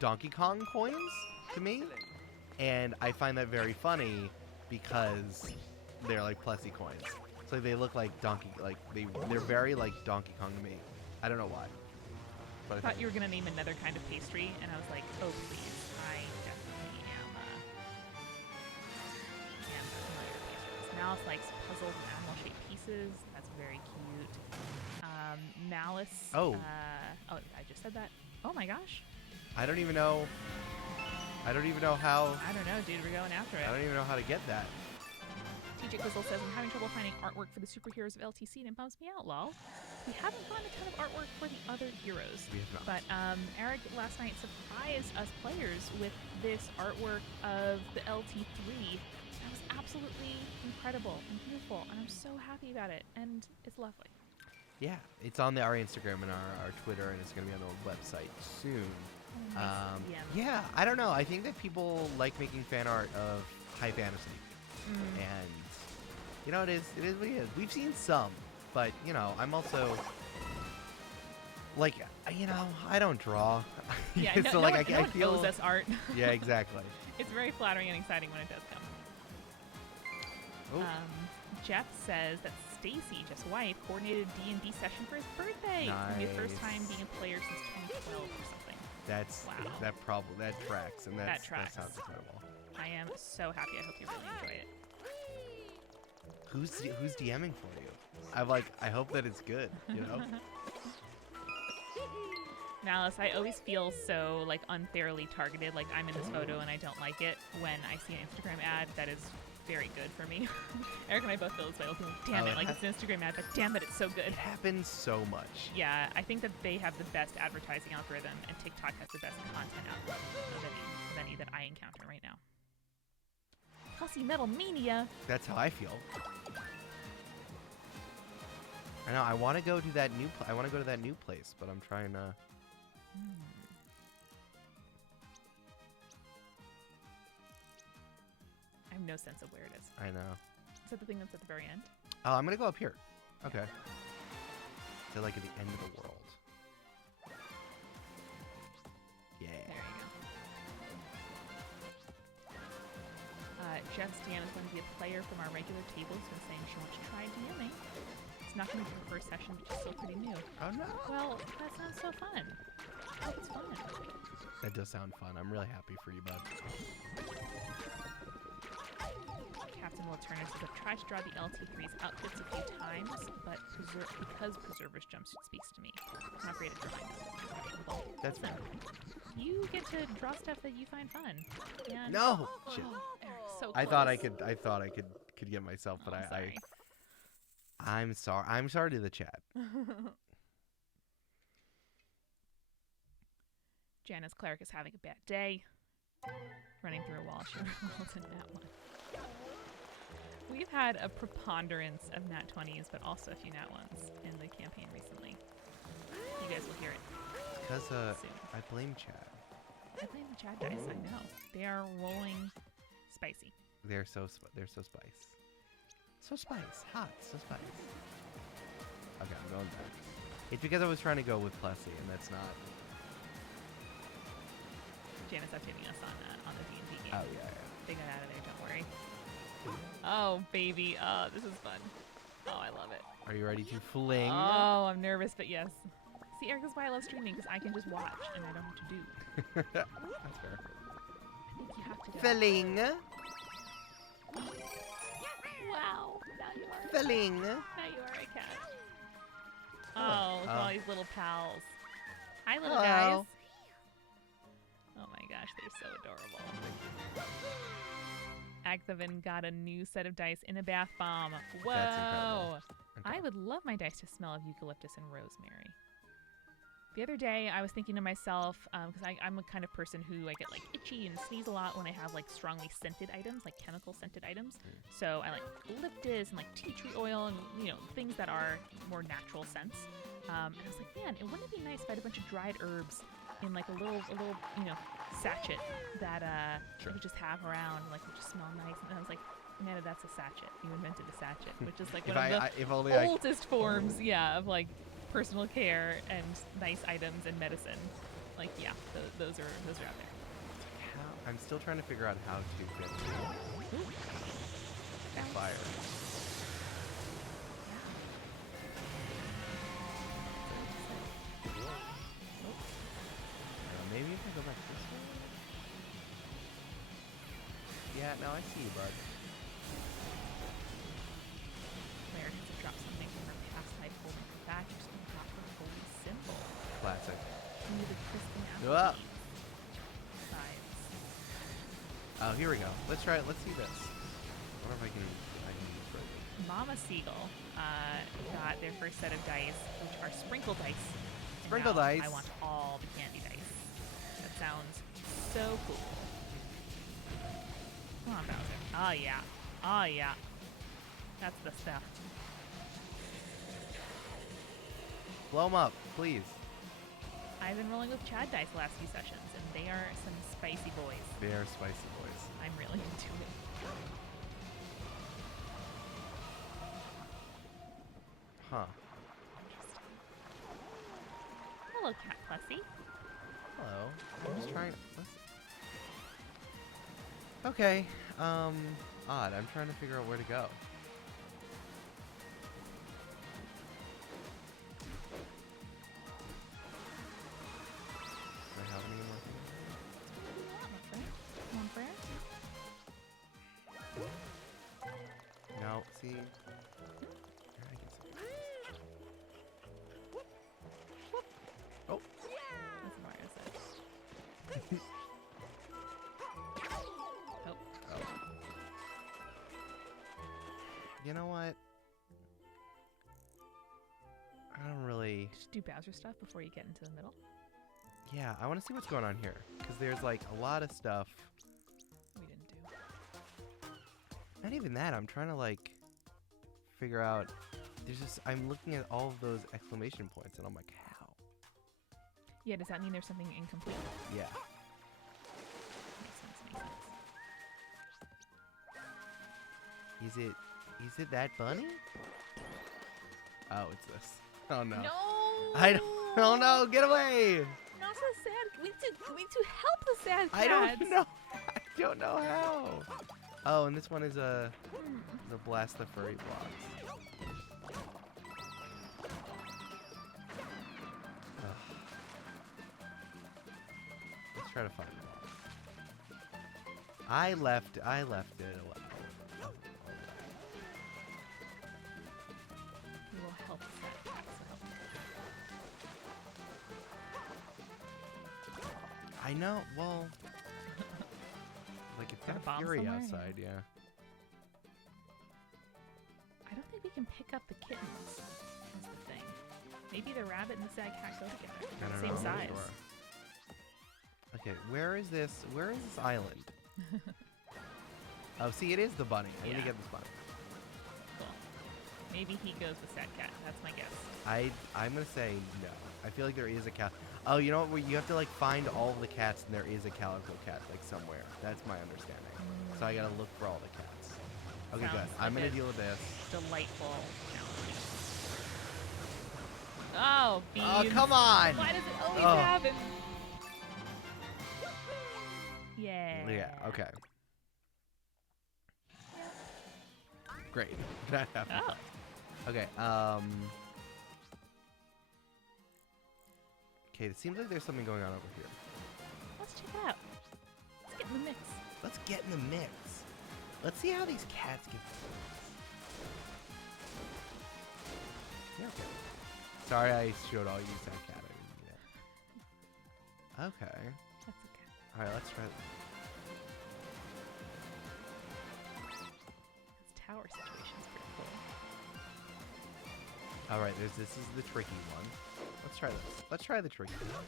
Donkey Kong coins to me, and I find that very funny because they're like Plessy coins. So they look like they're very like Donkey Kong to me. I don't know why. But I thought you were gonna name another kind of pastry, and I was like, oh please, I definitely am familiar with pastries. Malice likes puzzled animal-shaped pieces. That's very cute. Malice. Oh. I just said that. Oh my gosh. I don't even know how. I don't know, dude. We're going after it. I don't even know how to get that. TJ Quizzle says, I'm having trouble finding artwork for the superheroes of LTC, and it bums me out, lol. We haven't gotten a ton of artwork for the other heroes. We have not. But Eric last night surprised us players with this artwork of the LT3. That was absolutely incredible and beautiful, and I'm so happy about it, and it's lovely. Yeah, it's on our Instagram and our Twitter, and it's going to be on the website soon. Oh, nice. Yeah, I don't know. I think that people like making fan art of high fantasy. And, it is what it is. We've seen some, but, I'm also, like, I don't draw. Yeah, so, no like, one, I feel... owes us art. Yeah, exactly. It's very flattering and exciting when it does come. Ooh. Jeff says that Stacy, Jeff's wife, coordinated a D&D session for his birthday. It's gonna be the first time being a player since 2012 or something. Wow. That tracks, and that sounds incredible. I am so happy. I hope you really enjoy it. Who's DMing for you? I hope that it's good, you know? Malice, I always feel so like unfairly targeted, like I'm in this photo and I don't like it when I see an Instagram ad that is very good for me. Eric and I both feel this way. We'll be, damn it, like it's an Instagram ad, but damn it, it's so good. It happens so much. Yeah, I think that they have the best advertising algorithm, and TikTok has the best content algorithm of any that I encounter right now. Pussy Metal Mania. That's how I feel. I know. I want to go to that new. I want to go to that new place, but I'm trying to. I have no sense of where it is. I know. Is that the thing that's at the very end? Oh, I'm gonna go up here. Okay. Is it like at the end of the world? Yeah. There you go. Jeff's DM is going to be a player from our regular table. She's been saying she wants to try DMing. It's not going to be her first session, but she's still pretty new. Oh no. Well, that sounds so fun. It's fun. That does sound fun. I'm really happy for you, bud. Captain Walturna says, I've tried to draw the LT3's outfits a few times, but because Preserver's jumpsuit speaks to me, I'm not great at drawing them. Well, That's listen, you get to draw stuff that you find fun. And No. Shit. Eric's so close. I thought I could get myself, but I'm sorry. I'm sorry to the chat. Janice Cleric is having a bad day. Running through a wall, she rolls in that one. We've had a preponderance of nat 20s, but also a few nat 1s in the campaign recently. You guys will hear it. Because soon. I blame chat. I blame the chat dice, I know. They are rolling spicy. They're so spice. So spice. Hot. So spice. Okay, I'm going back. It's because I was trying to go with Plessy, and that's not. Janice updating us on the D&D game. Oh yeah. They got out of there, don't worry. Oh, baby. Oh, this is fun. Oh, I love it. Are you ready to fling? Oh, I'm nervous, but yes. See, Eric, that's why I love streaming, because I can just watch, and I don't have to do. That's fair. I think you have to go. Filling. Wow. Now you are. Filling. Now you are a cat. Oh, look at all these little pals. Hi, little guys. Oh my gosh, they're so adorable. Agthavin got a new set of dice in a bath bomb. Whoa! That's incredible. I would love my dice to smell of eucalyptus and rosemary. The other day, I was thinking to myself, because I'm a kind of person who I get like itchy and sneeze a lot when I have like strongly scented items, like chemical scented items. So I like eucalyptus and like tea tree oil and things that are more natural scents. And I was like, man, wouldn't it be nice if I had a bunch of dried herbs in like a little sachet that you could just have around, like would just smell nice. And I was like, Amanda, that's a sachet. You invented a sachet, which is like one of the oldest forms, of like personal care and nice items and medicine. Like, yeah, those are out there. I'm still trying to figure out how to get fire. Maybe if I go back this way? Yeah, no, I see you, bud. Claire needs to drop something from her past life holding her back. She's going to drop her holy symbol. Classic. Into the Kristen Ah. vibes. Oh, here we go. Let's try it. Let's see this. I wonder if I can use it. Mama Seagull got their first set of dice, which are sprinkle dice. Sprinkle Now dice. I want all the candy dice. That sounds so cool. Come on, Bowser. Oh, yeah. Oh, yeah. That's the stuff. Blow them up, please. I've been rolling with Chad dice the last few sessions, and they are some spicy boys. They are spicy boys. I'm really into it. Huh. Interesting. Hello, Cat Plessy. Hello. I'm just trying. Okay. Odd. I'm trying to figure out where to go. see. How do I get something? Oh. That's Mario said. Oh. You know what? I don't really... Just do Bowser stuff before you get into the middle. Yeah, I want to see what's going on here. Because there's like a lot of stuff. We didn't do. Not even that. I'm trying to like figure out. There's just... I'm looking at all of those exclamation points and I'm like, how? Yeah, does that mean there's something incomplete? Yeah. Makes sense, makes sense. Is it that bunny? Oh, it's this. Oh no. No! I don't... Oh no, get away! Not so sad. We need to help the sad cats. I don't know. I don't know how. Oh, and this one is a blast the furry blocks. Ugh. Let's try to find it. I left it alone. We will help the sad cats. I know. Well, like it's Got a got bomb fury somewhere? outside. Yeah. I don't think we can pick up the kittens. Is the thing. Maybe the rabbit and the sad cat go together. I They're don't the know. same I'm not size. sure. Okay, where is this island? Oh, see, it is the bunny. I need to Yeah. get this bunny. Cool. Maybe he goes with sad cat. That's my guess. I'm gonna say no. I feel like there is a cat. Oh, you know what? You have to like find all of the cats, and there is a calico cat like somewhere. That's my understanding. So I gotta look for all the cats. Okay, Sounds good. I'm like gonna a deal with this. Delightful challenge. Oh, beans. Oh, come on! Why does it always Oh. happen? Yeah. Yeah. Okay. Great. That happened. Oh. Okay. Okay. It seems like there's something going on over here. Let's check it out. Let's get in the mix. Let's get in the mix. Let's see how these cats get. Yeah. Okay. Sorry, I showed all you sad cat. I didn't do that. Okay. That's okay. All right. Let's try. This tower situation's pretty cool. All right. This is the tricky one. Let's try this. Let's try the tricky one.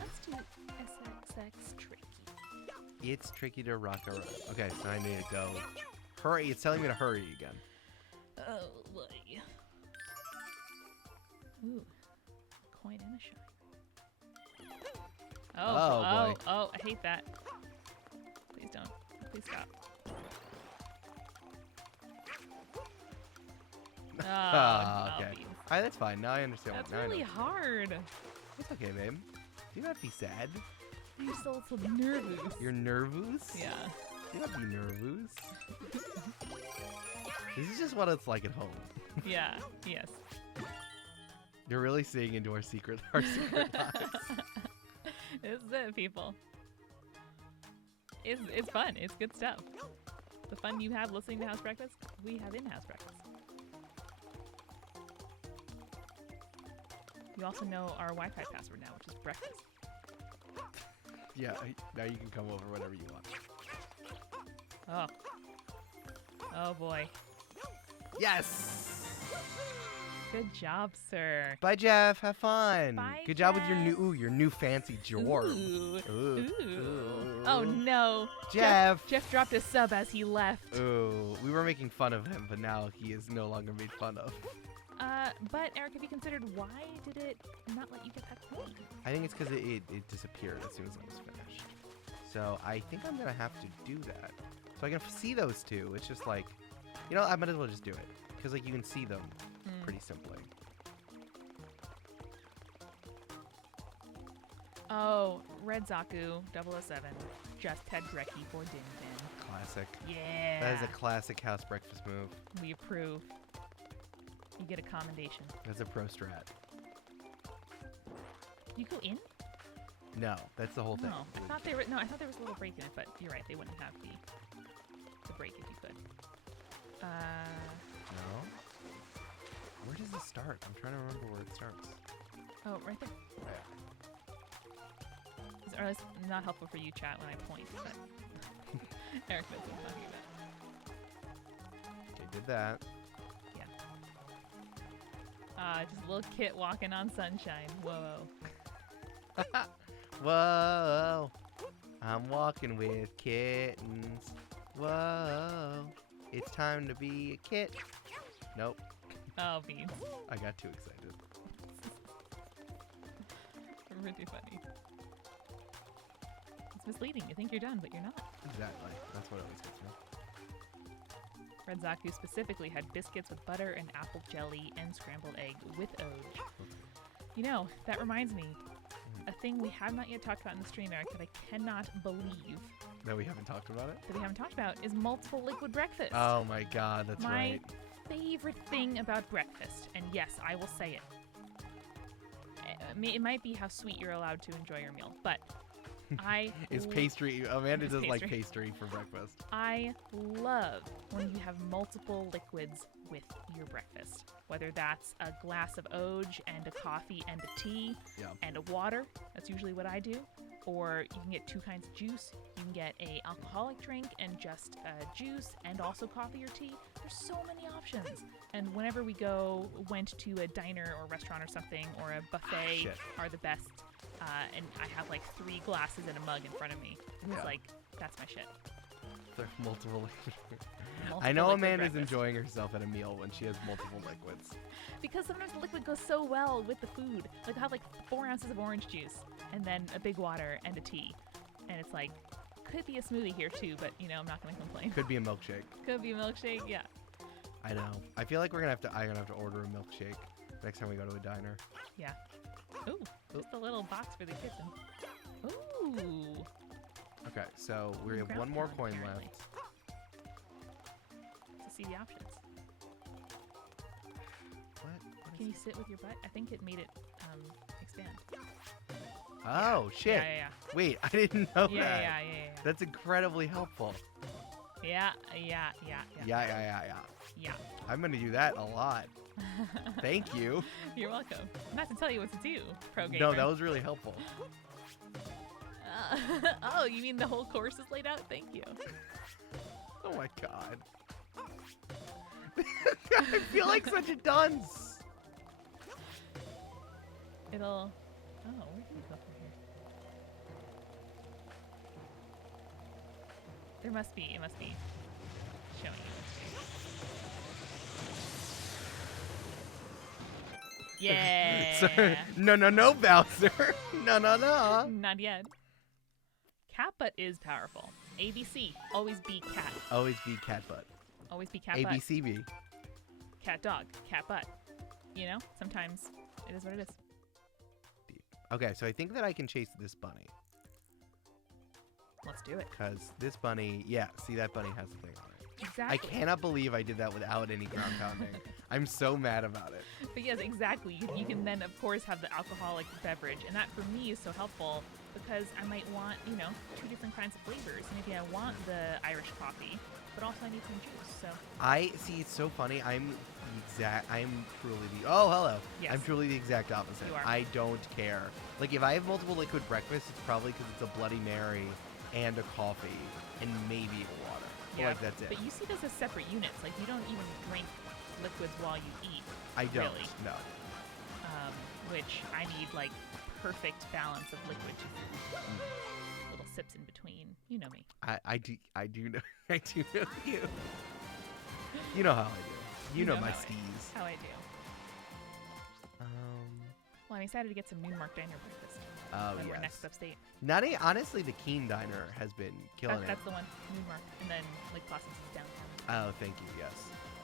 Let's do SXX tricky. It's tricky to rock around. Okay, so I need to go. Hurry! It's telling me to hurry again. Oh boy. Ooh. Coin and a shine. Oh, boy. Oh, I hate that. Please don't. Please stop. Oh, Okay. beans. All right, that's fine. Now I understand. That's now really I know. hard. It's okay, babe. Do not be sad. You're so nervous. You're nervous? Yeah. Do not be nervous. This is just what it's like at home. Yeah. Yes. You're really seeing into our secret lives. This is it, people. It's fun. It's good stuff. The fun you have listening to House Breakfast, we have in House Breakfast. You also know our Wi-Fi password now, which is breakfast. Yeah, now you can come over whenever you want. Oh. Oh boy. Yes! Good job, sir. Bye, Jeff. Have fun. Bye, Good job with Jeff. your new fancy drawer. Ooh. Ooh. Ooh. Oh no. Jeff. Jeff dropped a sub as he left. Ooh, we were making fun of him, but now he is no longer made fun of. But Eric, have you considered why did it not let you get that coin? I think it's because it disappeared as soon as I was finished. So I think I'm going to have to do that. So I can see those two. It's just like, you know, I might as well just do it. Because like you can see them pretty simply. Oh, Red Zaku 007. Just Ted Brecky for Din Din. Classic. Yeah. That is a classic house breakfast move. We approve. You get a commendation. That's a pro strat. You go in? No, that's the whole thing. No, I thought there was a little break in it, but you're right. They wouldn't have the break if you could. No? Where does it start? I'm trying to remember where it starts. Oh, right there. Or it's not helpful for you, chat, when I point, but Eric knows what I'm talking about. Okay, did that. Just a little kit walking on sunshine. Whoa. Whoa. I'm walking with kittens. Whoa. It's time to be a kit. Nope. Oh, beans. I got too excited. Really funny. It's misleading. You think you're done, but you're not. Exactly. That's what always gets me. Red Zaku specifically had biscuits with butter and apple jelly and scrambled egg with Oj. You know, that reminds me. A thing we have not yet talked about in the stream, Eric, that I cannot believe No, we haven't talked about it? that we haven't talked about is multiple liquid breakfast. Oh my god, that's right. My favorite thing about breakfast, and yes, I will say it. It might be how sweet you're allowed to enjoy your meal, but It's pastry. Amanda It's does like pastry. pastry for breakfast. I love when you have multiple liquids with your breakfast. Whether that's a glass of Oj and a coffee and a tea Yeah. and a water. That's usually what I do. Or you can get two kinds of juice. You can get a alcoholic drink and just juice and also coffee or tea. There's so many options. And whenever we went to a diner or restaurant or something, or a buffet Shit. are the best. And I have like 3 glasses and a mug in front of me. And it's Yeah. like, that's my shit. There's multiple liquids. Multiple I know liquid Amanda's breakfast. enjoying herself at a meal when she has multiple liquids. Because sometimes the liquid goes so well with the food. Like, I'll have like 4 ounces of orange juice and then a big water and a tea. And it's like, could be a smoothie here too, but you know, I'm not going to complain. Could be a milkshake. Could be a milkshake, yeah. I know. I feel like I'm gonna have to order a milkshake next time we go to a diner. Yeah. Ooh, just a little box for the kitchen. Ooh. Okay, so we have Ground one more pound, coin apparently. left. To see the options. What Can is you sit with your butt? I think it made it expand. Oh, shit. Yeah. Wait, I didn't know Yeah, that. yeah. That's incredibly helpful. Yeah. Yeah. I'm gonna do that a lot. Thank you. You're welcome. I'm not to tell you what to do, pro gamer. No, that was really helpful. Oh, you mean the whole course is laid out? Thank you. Oh my god. I feel like such a dunce. It'll... Oh, where do you go from here? It must be showing you what to do. Yeah! Sorry. No, Bowser. No. Not yet. Cat butt is powerful. ABC. Always be cat. Always be cat butt. Always be cat butt. ABCB. Cat dog. Cat butt. You know? Sometimes it is what it is. Okay, so I think that I can chase this bunny. Let's do it. Because this bunny, yeah, see that bunny has a thing on it. Exactly. I cannot believe I did that without any ground pounding. I'm so mad about it. But yes, exactly. You can then, of course, have the alcoholic beverage. And that, for me, is so helpful because I might want, 2 different kinds of flavors. Maybe I want the Irish coffee, but also I need some juice. So I see, it's so funny. I'm truly the, oh, hello. Yes. I'm truly the exact opposite. You are. I don't care. Like, if I have multiple liquid breakfasts, it's probably because it's a Bloody Mary and a coffee and maybe a water. yeah, Like, that's it. But you see this as separate units. Like, you don't even drink liquids while you eat. I don't, really. no. Which I need, like, perfect balance of liquid to little sips in between. You know me. I do know I do know you. You know how I do. You know my how steez. How I do. Well, I'm excited to get some Noonmark Diner breakfast. Oh when yes. we're next upstate. Honestly, the Keen Diner has been killing it. That's the one, Noonmark, and then Lake Placid is downtown. Oh, thank you. Yes,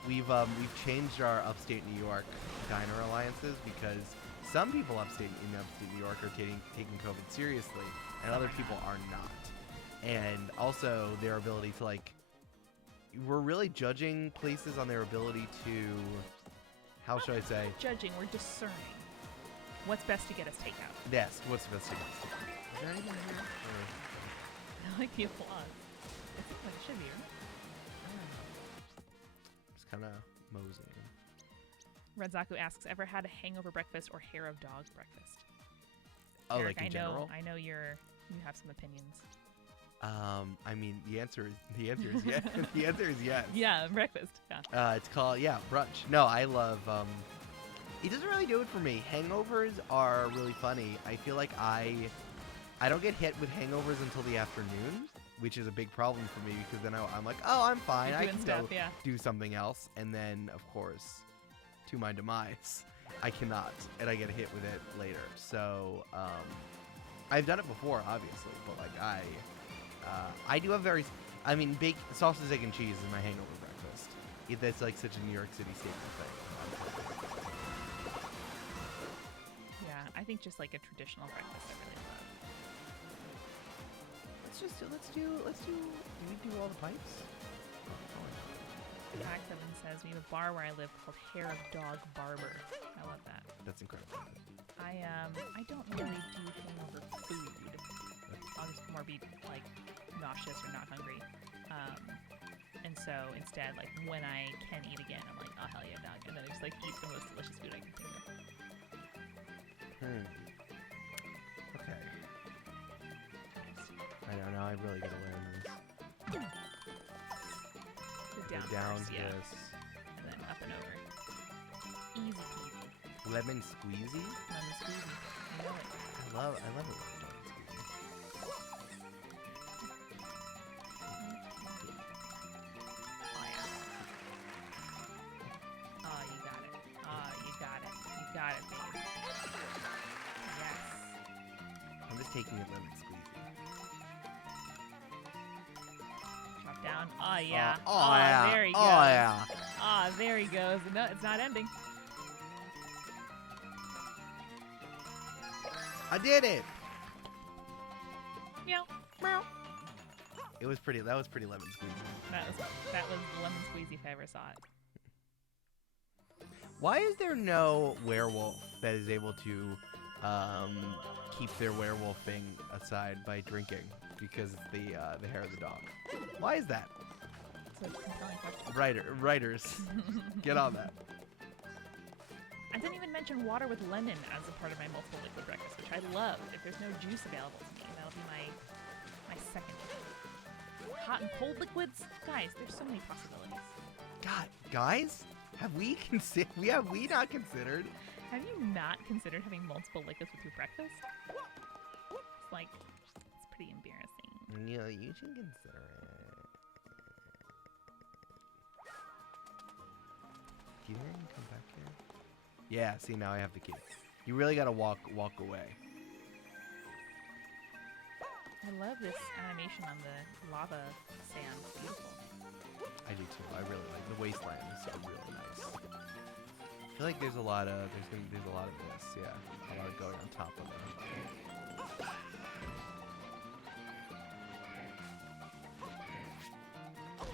we've changed our upstate New York diner alliances because some people in upstate New York are taking COVID seriously, and other people are not. And also their ability to we're really judging places on their ability to, how should I say? Judging, we're discerning. What's best to get us takeout? Yes, what's the best to get us to? Is there anything here? I like the applause. It seems like it should be, right? Just kind of Mosey. Red Zaku asks, ever had a hangover breakfast or hair of dog breakfast? Oh, Eric, like in general? I know you have some opinions. I mean, the answer is yes. The answer is yes. Yeah, breakfast. Yeah. It's called brunch. No, I love. It doesn't really do it for me. Hangovers are really funny. I feel like I don't get hit with hangovers until the afternoon, which is a big problem for me because then I'm like, oh, I'm fine. I can go do something else, and then of course, to my demise, I cannot, and I get hit with it later. So I've done it before, obviously, but like I do have baked sausage, egg, and cheese is my hangover breakfast. That's like such a New York City staple thing. Yeah, I think just like a traditional breakfast I really love. Let's do we do all the pipes? Max Evans says we have a bar where I live called Hair of Dog Barber. I love that. That's incredible. I don't really do hangover food. I'll just more be like nauseous or not hungry. And so instead, like when I can eat again, I'm like, oh hell yeah, dog, and then I just like eat the most delicious food I can think of. Okay. I don't know. I really gotta learn this. Down first, yeah. Yes. And then up and over. Easy peasy. Lemon squeezy. Lemon squeezy. You know it. I love it when it's lemon squeezy. Oh yeah. Oh, you got it. Oh, you got it. You got it, babe. Yes. I'm just taking a lemon squeezy. Chop down. Oh yeah. Yeah. There he goes. Oh yeah. Ah, there he goes. No, it's not ending. I did it. Meow. Meow. That was pretty lemon squeezy. That was lemon squeezy if I ever saw it. Why is there no werewolf that is able to keep their werewolfing aside by drinking because of the hair of the dog? Why is that? It's a compelling question. Writers, get on that. I didn't even mention water with lemon as a part of my multiple liquid breakfast, which I love. If there's no juice available to me, that'll be my second. Hot and cold liquids, guys. There's so many possibilities. God, guys, have we not considered? Have you not considered having multiple liquids with your breakfast? It's like, it's pretty embarrassing. Yeah, you should consider it. Do you think I can come back here? Yeah, see, now I have the key. You really gotta walk away. I love this animation on the lava sand. It's beautiful. I do too. I really like the wasteland. Is really nice. I feel like there's a lot of this. Yeah, a lot of going on top of it.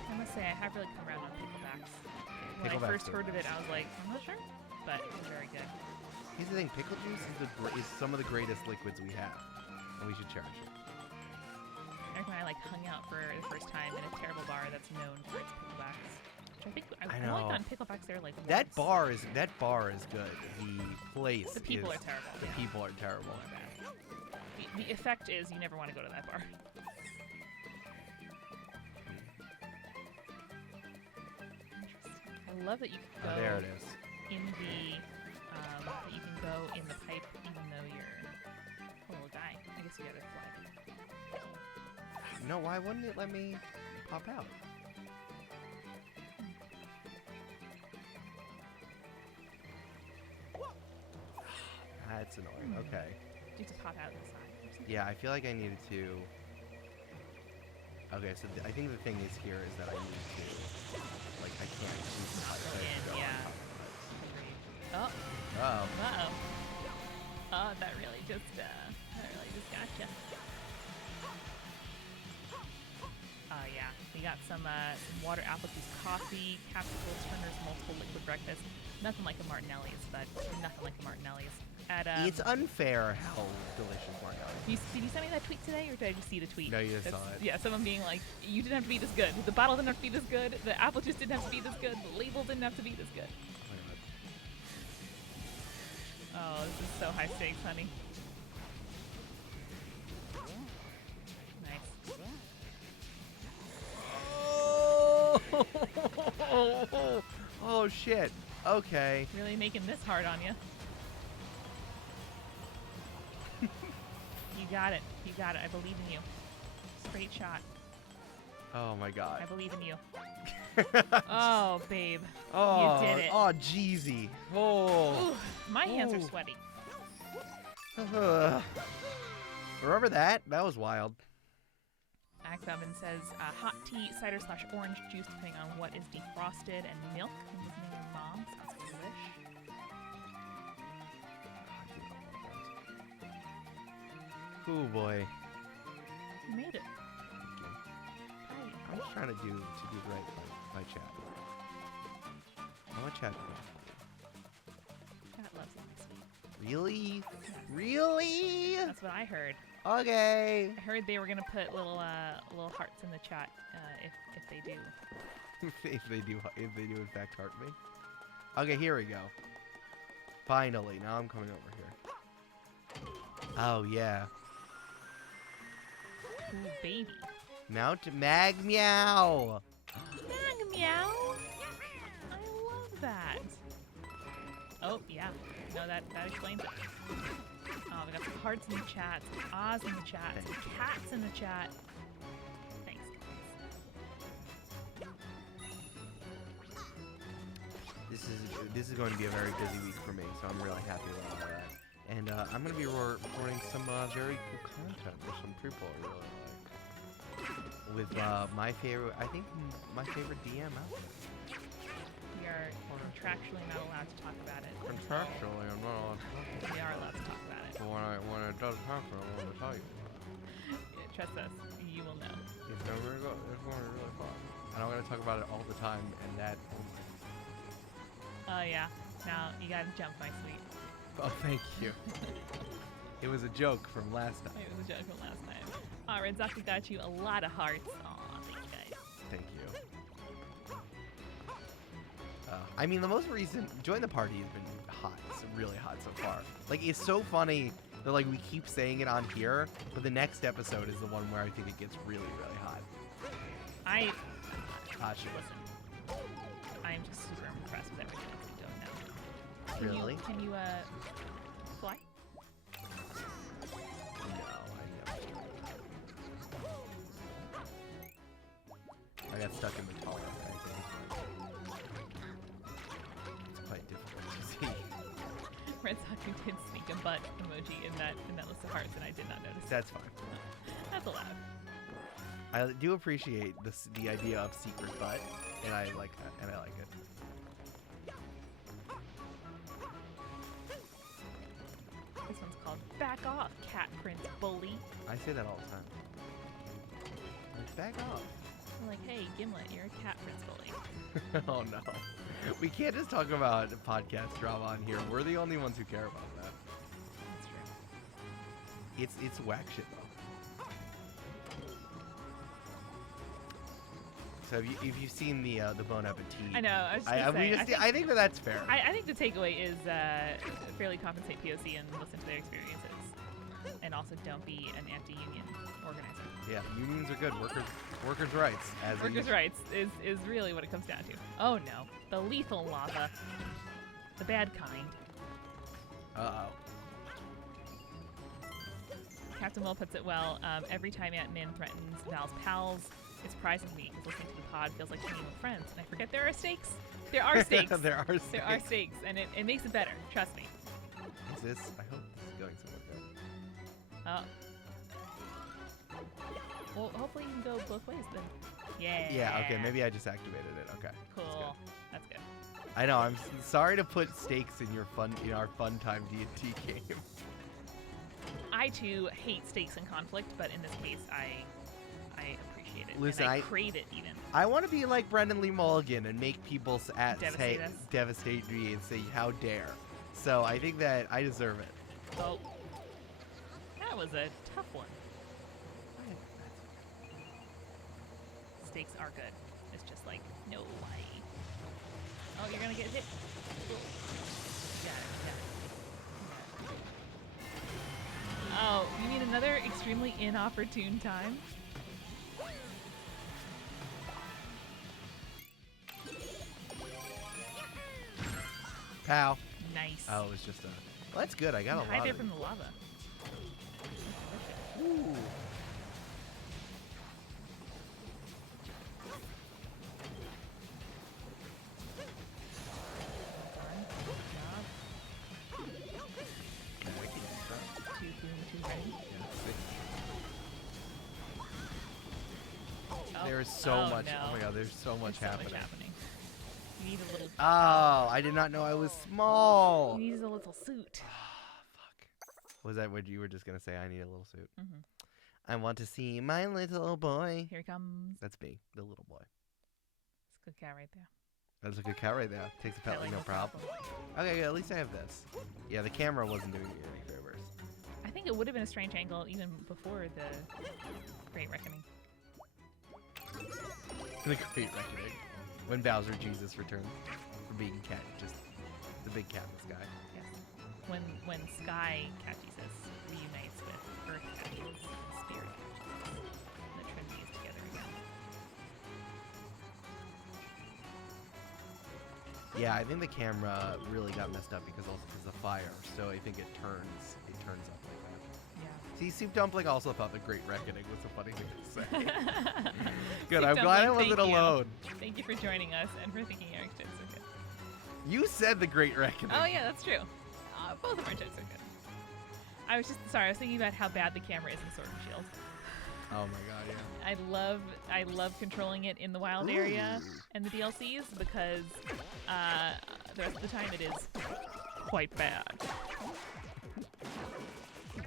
I must say, I have really come around on picklebacks. When I first heard of it, I was like, I'm not sure, but it was very good. Here's the thing: pickle juice is some of the greatest liquids we have, and we should cherish it. I reckon I hung out for the first time in a terrible bar that's known for its picklebacks. Which I only gotten picklebacks there that once. That bar is good. The place. The people are terrible. The people are terrible. The effect is you never want to go to that bar. I love that you can go there it is. in the that you can go in the pipe even though you're a little guy. I guess you gotta fly. No, why wouldn't it let me pop out? That's annoying. Okay. You have to pop out the side or something. Yeah, I feel like I needed to. Okay, so I think the thing is here is that I need to, I can't shoot the pipe. Yeah. Oh. Oh. Uh-oh. Oh, that really just gotcha. Yeah. We got some water apple juice coffee, capsule turners, multiple liquid breakfast. Nothing like a Martinelli's, but nothing like a Martinelli's. at It's unfair how delicious Mario is. Did you send me that tweet today, or did I just see the tweet? No, you just saw it. Yeah, someone being like, you didn't have to be this good. The bottle didn't have to be this good. The apple juice didn't have to be this good. The label didn't have to be this good. Oh, this is so high stakes, honey. Nice. Oh shit. Okay. Really making this hard on you. You got it. You got it. I believe in you. Straight shot. Oh my god. I believe in you. Oh, babe. Oh, you did it. Oh, Jeezy. Oh. Ooh, my hands are sweaty. Remember that? That was wild. Axe Oven says hot tea, cider / orange juice, depending on what is defrosted, and milk. And his name is Poms. That's delish. Oh boy. You made it. I'm just trying to do right by chat. I want chat to Chat loves it, my sweet. Really? Really? That's what I heard. Okay. I heard they were gonna put little hearts in the chat if they do. if they do in fact heart me. Okay, here we go. Finally, now I'm coming over here. Oh yeah. Ooh, baby. Mount Mag Meow. Mag meow. I love that. Oh yeah. No, that explains it. Oh, we got some hearts in the chat, some ahs in the chat, some cats in the chat. Thanks, guys. This is going to be a very busy week for me, so I'm really happy with all that. And I'm going to be recording some very cool content with some people I really like. With my favorite, I think my favorite DM out there. We are contractually not allowed to talk about it. Contractually, I'm not allowed to talk about it. We are allowed to talk about it. But when it does happen, I want to tell you. Yeah, trust us, you will know. It's going to be really fun. And I'm going to talk about it all the time, and that only. Oh yeah. Now you gotta jump, my sweet. Oh, thank you. It was a joke from last time. It was a joke from last time. Aw, Redzoku got you a lot of hearts. Aw, thank you guys. Thank you. I mean, the most recent Join the Party has been hot. It's really hot so far. Like, it's so funny that, like, we keep saying it on here, but the next episode is the one where I think it gets really, really hot. Shit. Listen. I'm just super impressed with everything else you don't know. Really? Can you fly? I got stuck in the tar, I think. It's quite difficult to see. Redzoku did sneak a butt emoji in that list of hearts, and I did not notice. That's fine. That's allowed. I do appreciate the idea of secret butt, and I like that, and I like it. This one's called Back Off, Cat Prince Bully. I say that all the time. Like, back off. I'm like, hey, Gimlet, you're a Cat Prince Bully. Oh no. We can't just talk about podcast drama on here. We're the only ones who care about that. That's true. It's whack shit though. So if you've seen the Bon Appetit, I know. I was just gonna say, I think that's fair. I think the takeaway is fairly compensate POC and listen to their experiences, and also don't be an anti-union organizer. Yeah, unions are good. Workers' rights. Workers' rights is really what it comes down to. Oh no, the lethal lava, the bad kind. Uh-oh. Captain Will puts it well. Every time Ant-Man threatens Val's pals, it surprises me because listening to the pod feels like hanging with friends, and I forget there are stakes. There are stakes. There are stakes. There are stakes, and it makes it better. Trust me. Is this? I hope this is going somewhere good. Oh. Well, hopefully you can go both ways then. Yeah. Yeah. Okay. Maybe I just activated it. Okay. Cool. That's good. I know. I'm sorry to put stakes in our fun time D&D game. I too hate stakes and conflict, but in this case, I appreciate it. Listen, and I crave it even. I want to be like Brendan Lee Mulligan and make people Devastate us. devastate me and say, "How dare!" So I think that I deserve it. Oh, that was a tough one. Stakes are good. It's just like, no way. Oh, you're gonna get hit. Got it. Oh, you mean another extremely inopportune time? Pow. Nice. Oh, it was just a... Well, that's good. I got a lot hide there of... from the lava. Ooh. There's so much. No. Oh my god, there's so much happening. You need a little. Oh, I did not know I was small. He needs a little suit. Fuck. Was that what you were just gonna say? I need a little suit. Mm-hmm. I want to see my little boy. Here he comes. That's me, the little boy. It's a good cat right there. That's a good cat right there. Takes a pet like no problem. Okay, good. At least I have this. Yeah, the camera wasn't doing me any favors. I think it would have been a strange angle even before the Great Reckoning. The Great Reckoning. When Bowser Jesus returns from being cat, just the big cat in the sky. Yes. When Sky Cat Jesus reunites with Earth Cat Jesus and Spirit Cat Jesus, and the Trinity is together again. Yeah, I think the camera really got messed up because of the fire. So I think it turns up like that. Yeah. See, Soup Dumpling also thought the Great Reckoning was a funny thing to say. Good, Soup I'm glad I Dumpling, wasn't thank you. alone. Thank you for joining us and for thinking Eric's jokes are good. You said the Great Reckoning. Oh yeah, that's true. Both of our jokes are good. I was thinking about how bad the camera is in Sword and Shield. Oh my god, yeah. I love controlling it in the wild area and the DLCs because the rest of the time it is quite bad.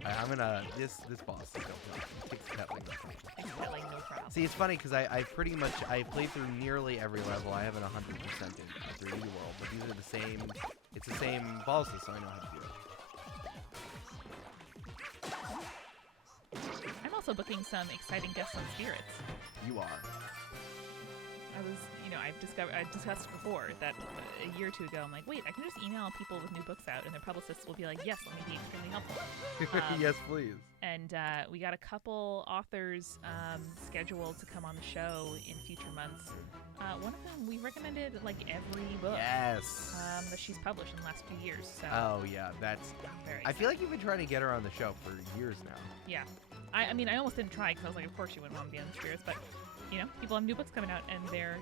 I'm gonna this boss is kicks cat like nothing. Like no problem. See, it's funny because I pretty much I played through nearly every level. I haven't 100% in 3D World, but these are the same. It's the same bosses, so I know how to do it. I'm also booking some exciting guests on Spirits. You are. I've discussed before that a year or two ago, I'm like, wait, I can just email people with new books out, and their publicists will be like, yes, let me be extremely helpful. Yes, please. And we got a couple authors scheduled to come on the show in future months. One of them we recommended like every book Yes. that she's published in the last few years. So Oh yeah, that's. very I feel like you've been trying to get her on the show for years now. yeah. I mean, I almost didn't try because I was like, of course she wouldn't want to be on the Spirits, but you know, people have new books coming out and they're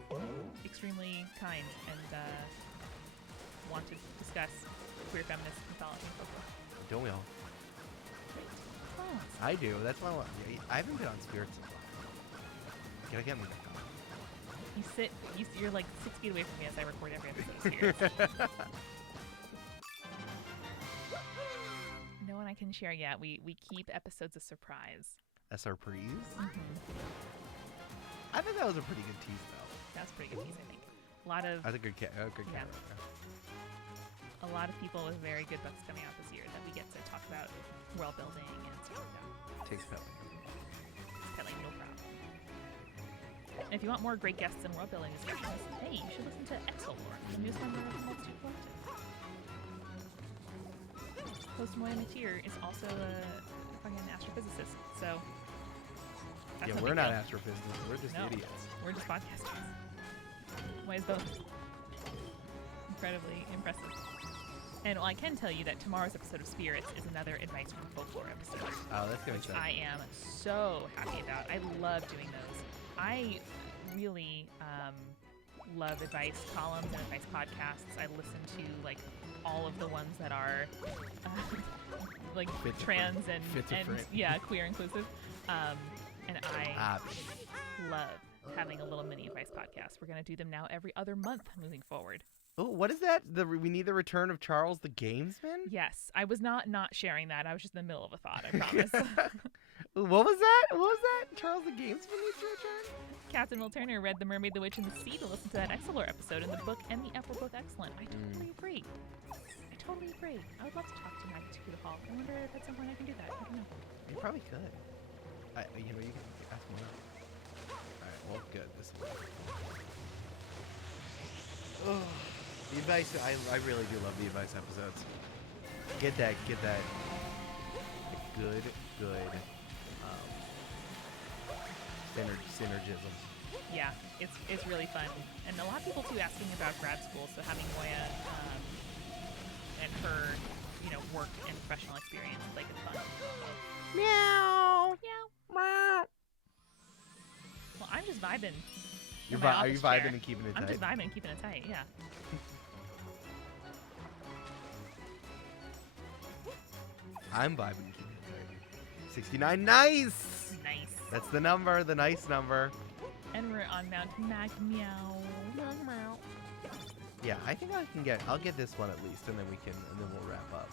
extremely kind and want to discuss queer feminist mythology and folklore. Don't we all? Oh, I do. That's why I haven't been on Spirits in a while. Can I get me? you're like 6 feet away from me as I record every episode of Spirits. No one I can share yet. We keep episodes a surprise. A surprise? Mm-hmm. I think that was a pretty good tease, though. That's pretty good piece, I think. A lot of That's a good camera. Yeah. A lot of people with very good books coming out this year that we get to talk about world building and stuff like that. Takes Pelly. It's kind of like no problem. And if you want more great guests and world building discussions, hey, you should listen to Exolore, the newest member of the Multitude Collective. Host Moya Matir is also a fucking astrophysicist, so that's Yeah, no we're big not deal. astrophysicists. We're just No. idiots. We're just podcasters. Moya's both. Incredibly impressive. And well, I can tell you that tomorrow's episode of Spirits is another Advice from Folklore episode. Oh, that's gonna be Which exciting. I am so happy about. I love doing those. I really love advice columns and advice podcasts. I listen to like all of the ones that are like Fit to trans print. and Fit to print. yeah, queer inclusive. And I Ah, love having a little mini advice podcast. We're gonna do them now every other month moving forward. oh, what is that? We need the return of Charles the Gamesman? Yes, I was not sharing that. I was just in the middle of a thought. I promise. What was that? What was that? Charles the Gamesman needs to return? Captain Will Turner read The Mermaid, the Witch, and the Sea to listen to that Exolore episode, and the book and the Upper book excellent. I totally agree. I totally agree. I would love to talk to Maggie to the Hall. I wonder if at some point I can do that. I don't know. You probably could. You can ask me now. Alright, well, good. This is the advice, I really do love the advice episodes. Get that good, synergism. Yeah, it's really fun. And a lot of people, too, asking about grad school, so having Moya and her, work and professional experience is, it's fun. Meow! Meow. Well, I'm just vibing. Are you vibing and keeping it tight? I'm just vibing and keeping it tight, yeah. I'm vibing and keeping it tight. 69, nice! Nice. That's the number, the nice number. And we're on Mount Meow. Yeah, I think I'll get this one at least, and then we'll wrap up.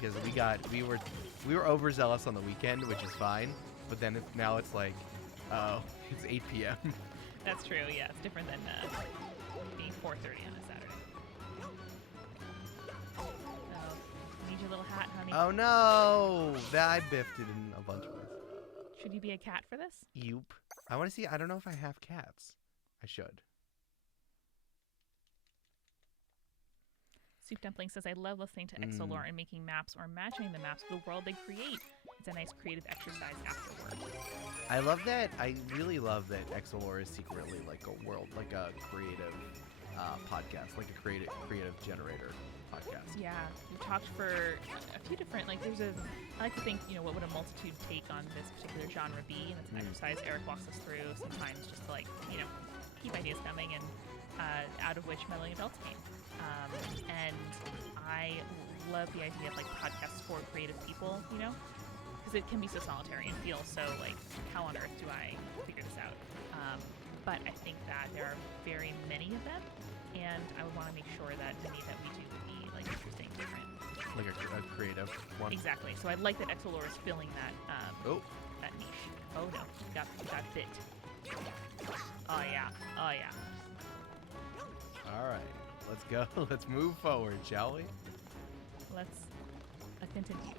Because we were overzealous on the weekend, which is fine, but then now it's like, it's 8 p.m. That's true, yeah. It's different than being 4:30 on a Saturday. Oh, need your little hat, honey. Oh no! I biffed it in a bunch of ways. Should you be a cat for this? Yoop. I want to see. I don't know if I have cats. I should. Soup Dumpling says, I love listening to Exolore and making maps or imagining the maps of the world they create. It's a nice creative exercise afterward. I love that. I really love that Exolore is secretly like a world, like a creative podcast, like a creative generator podcast. Yeah, we've talked for a few different, I like to think, what would a multitude take on this particular genre be? And it's an exercise Eric walks us through sometimes just to keep ideas coming, and out of which Meddling Adults came. And I love the idea of podcasts for creative people, because it can be so solitary and feel so how on earth do I figure this out? But I think that there are very many of them, and I would want to make sure that many that we do would be interesting, different. Like a creative one. Exactly. So I'd like that Exolore is filling that that niche. Oh no, got bit. Oh yeah. All right. Let's go. Let's move forward, shall we? Let's continue.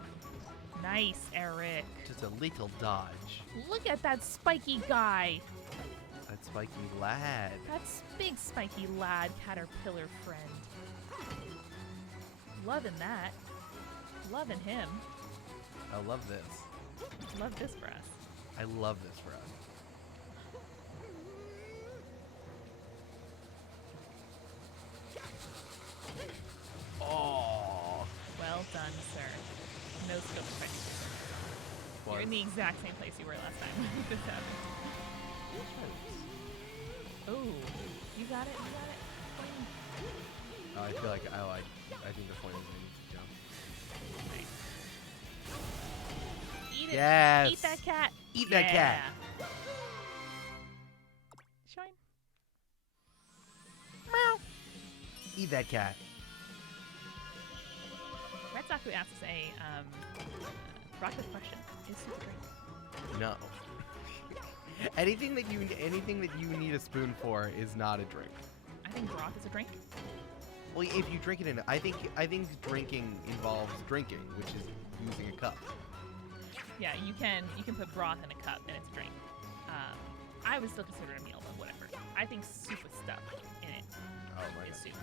Nice, Eric. Just a little dodge. Look at that spiky guy. That spiky lad. That's big spiky lad, caterpillar friend. Loving that. Loving him. I love this. Love this for us. I love this for us. Oh. Well done, sir. No skill check. You're in the exact same place you were last time this happened. Oh, you got it. I feel like I think the point is I need to jump. Nice. Eat it. Yes. Eat that cat. Eat that cat. Shine. Meow. Eat that cat. Red Sox asks a rocket question. Is soup a drink? No. anything that you need a spoon for is not a drink. I think broth is a drink. Well, if you drink it in, I think drinking involves drinking, which is using a cup. Yeah, you can put broth in a cup and it's a drink. I would still consider it a meal, but whatever. I think soup with stuff in it is soup.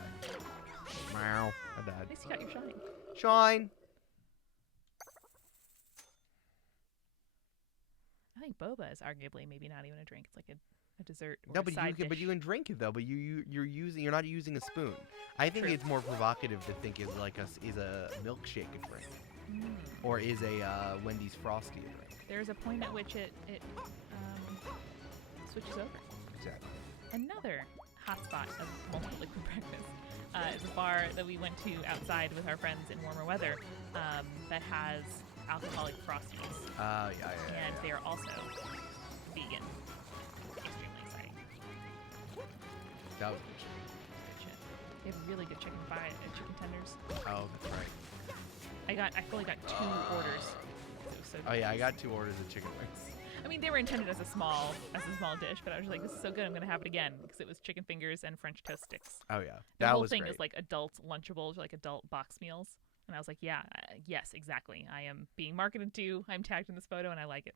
Meow. I died. At least you got your shine. Shine. I think boba is arguably maybe not even a drink. It's like a dessert or No, a but side dish. you can drink it though. But you're not using a spoon. I think True. it's more provocative to think is a milkshake a drink, or is a Wendy's Frosty a drink. There's a point at which it switches over. Exactly. Another hotspot of multi-liquid breakfast is a bar that we went to outside with our friends in warmer weather that has alcoholic frosties. Yeah. And they are also vegan. Extremely exciting. That was Good shit. They have really good chicken tenders. Oh, that's right. I fully got 2 orders. So Oh yeah, I got 2 orders of chicken wings. I mean, they were intended as a small dish, but I was just like, this is so good, I'm gonna have it again because it was chicken fingers and French toast sticks. Oh yeah, The that whole was thing great. is like adult Lunchables, like adult box meals, and I was like, yeah, yes, exactly. I am being marketed to. I'm tagged in this photo, and I like it.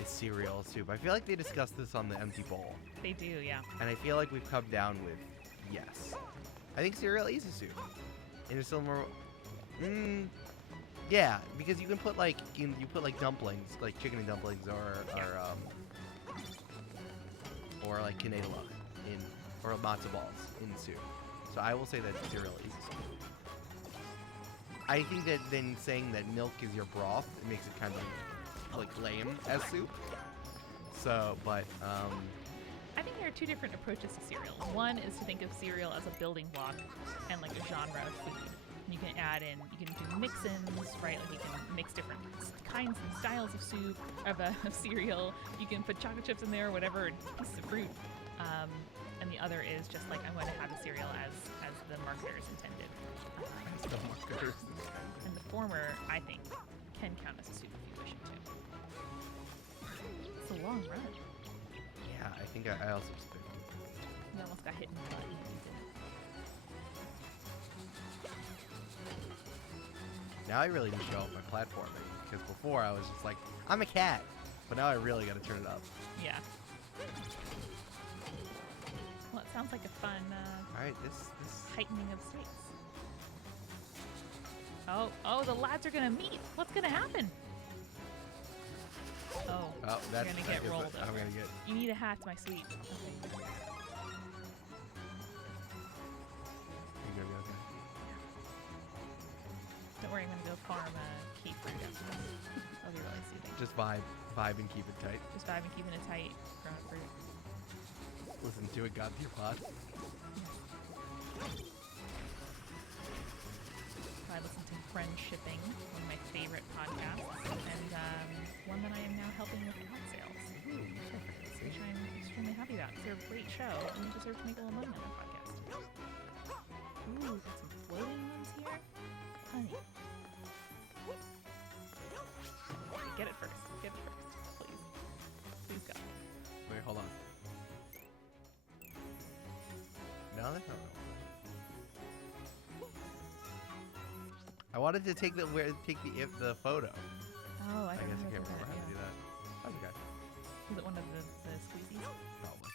It's cereal soup. I feel like they discussed this on the empty bowl, They do, yeah. and I feel like we've come down with yes. I think cereal is a soup. And it's still more. Yeah, because you can put like you put like dumplings, like chicken and dumplings, or like quinoa in, or matzo balls in soup. So I will say that cereal is a soup. I think that then saying that milk is your broth, it makes it kind of like lame as soup. So, but I think there are two different approaches to cereal. One is to think of cereal as a building block and like a genre of food. You can add in, you can do mix-ins, right? Like you can mix different kinds and styles of soup, of cereal. You can put chocolate chips in there, or whatever, pieces of fruit. And the other is just like, I'm going to have the cereal as the marketers intended. And the former, I think, can count as a soup if you wish it to. It's a long run. yeah, I think I also spooked. You almost got hit in the butt. Now I really need to show up my platforming, because before I was just like, I'm a cat, but now I really got to turn it up. Yeah. Well, it sounds like a fun All right, this heightening of stakes. Oh, the lads are gonna meet. What's gonna happen? Oh, that's you're gonna get rolled over. I'm gonna get. You need a hat, my sweet. Okay. You gonna be okay? Don't worry, I'm gonna go farm key fruit after this. That'll be really soothing. Just vibe and keep it tight. Just vibing, keeping it tight. Ground fruit. Listen to it, got your pod. I listen to Friendshipping, one of my favorite podcasts, and one that I am now helping with pot sales, which I'm extremely happy about. They're a great show, and you deserve to make a little money on their podcast. Ooh, got some floating ones here. Honey. Okay, get it first. Get it first. Please. Please go. Wait, hold on. No, that's not. I wanted to take the photo. Oh, I I don't guess I know can't if remember how to yeah. do that. That's okay. Was it one of the squeezies? Probably.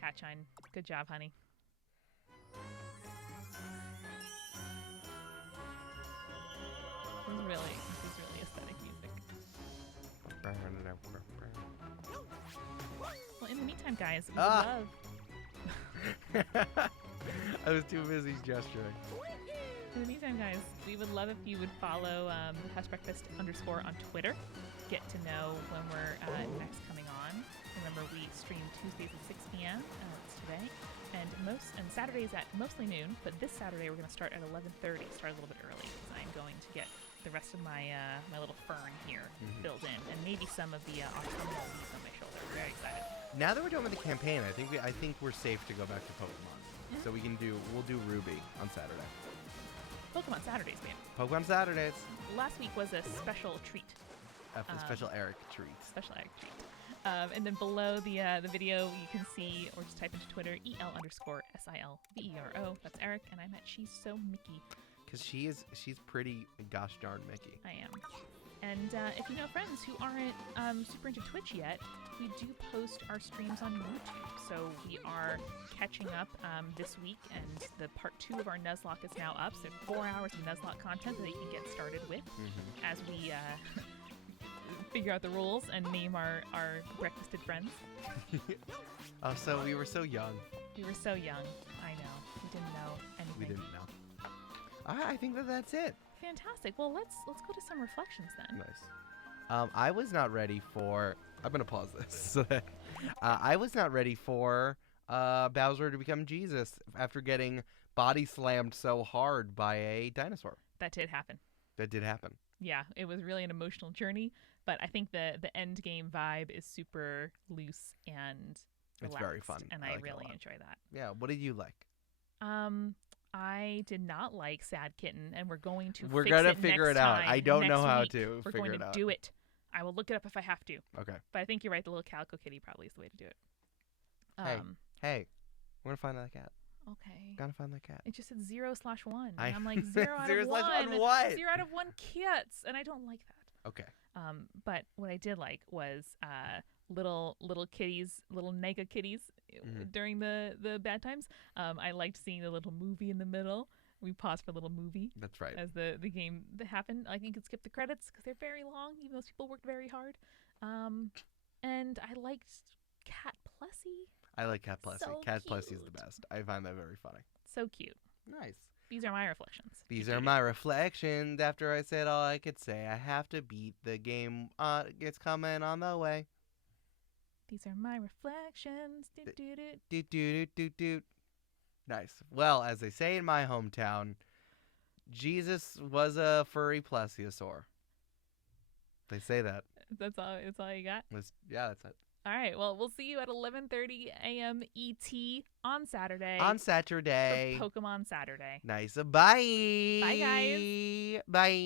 Catchine. Good job, honey. This is really aesthetic music. Well, in the meantime, guys, we would love. I was too busy gesturing. In the meantime, guys, we would love if you would follow #breakfast_ on Twitter. Get to know when we're next coming on. Remember, we stream Tuesdays at 6 p.m. It's today, and Saturdays at mostly noon. But this Saturday we're going to start at 11:30. Start a little bit early because I'm going to get the rest of my my little fern here filled in, and maybe some of the autumnal leaves on my shoulder. I'm very excited. Now that we're done with the campaign, I think we're safe to go back to Pokemon. Yeah. So we'll do Ruby on Saturday. Pokemon Saturdays, man. Pokemon Saturdays. Last week was a special treat. A special Eric treat. Special egg treat. And then below the video, you can see, or just type into Twitter, EL_SILVERO. That's Eric, and I'm at She's So Mickey. Because she's pretty gosh darn Mickey. I am. And if you know friends who aren't super into Twitch yet, we do post our streams on YouTube. So we are catching up this week, and the part 2 of our Nuzlocke is now up. So there's 4 hours of Nuzlocke content that you can get started with as we figure out the rules and name our breakfasted friends. Oh, so we were so young. We were so young. I know. We didn't know anything. We didn't know. I think that's it. Fantastic. Well, let's go to some reflections then. Nice. I was not ready for. I'm gonna pause this. I was not ready for Bowser to become Jesus after getting body slammed so hard by a dinosaur. That did happen. That did happen. Yeah, it was really an emotional journey, but I think the end game vibe is super loose and relaxed, It's very fun. and I I like it a really lot. enjoy that. Yeah. What did you like? I did not like Sad Kitten, and we're going to We're fix gonna it figure next it out. time, I don't know next how week. to We're figure going it to out. do it. I will look it up if I have to. Okay. But I think you're right. The little Calico Kitty probably is the way to do it. Hey, we're gonna find that cat. Okay. Gotta find that cat. It just said 0/1. I- And I'm like, 0 out Zero of slash 1. one what? 0 out of 1 kits. And I don't like that. Okay. But what I did like was little kitties, little nega kitties during the bad times. I liked seeing the little movie in the middle. We paused for a little movie. That's right. As the game happened. Like you could skip the credits because they're very long, even though people worked very hard. And I liked Cat Plessy. I like Cat Plessy. So Cat Plessy is cute. the best. I find that very funny. So cute. Nice. These are my reflections. These are my reflections after I said all I could say. I have to beat the game. It's coming on the way. These are my reflections. Doot. Nice. Well, as they say in my hometown, Jesus was a furry plesiosaur. They say that. That's all you got? Yeah, that's it. All right. Well, we'll see you at 11:30 a.m. ET on Saturday. On Saturday. For Pokemon Saturday. Nice. Bye. Bye, guys. Bye.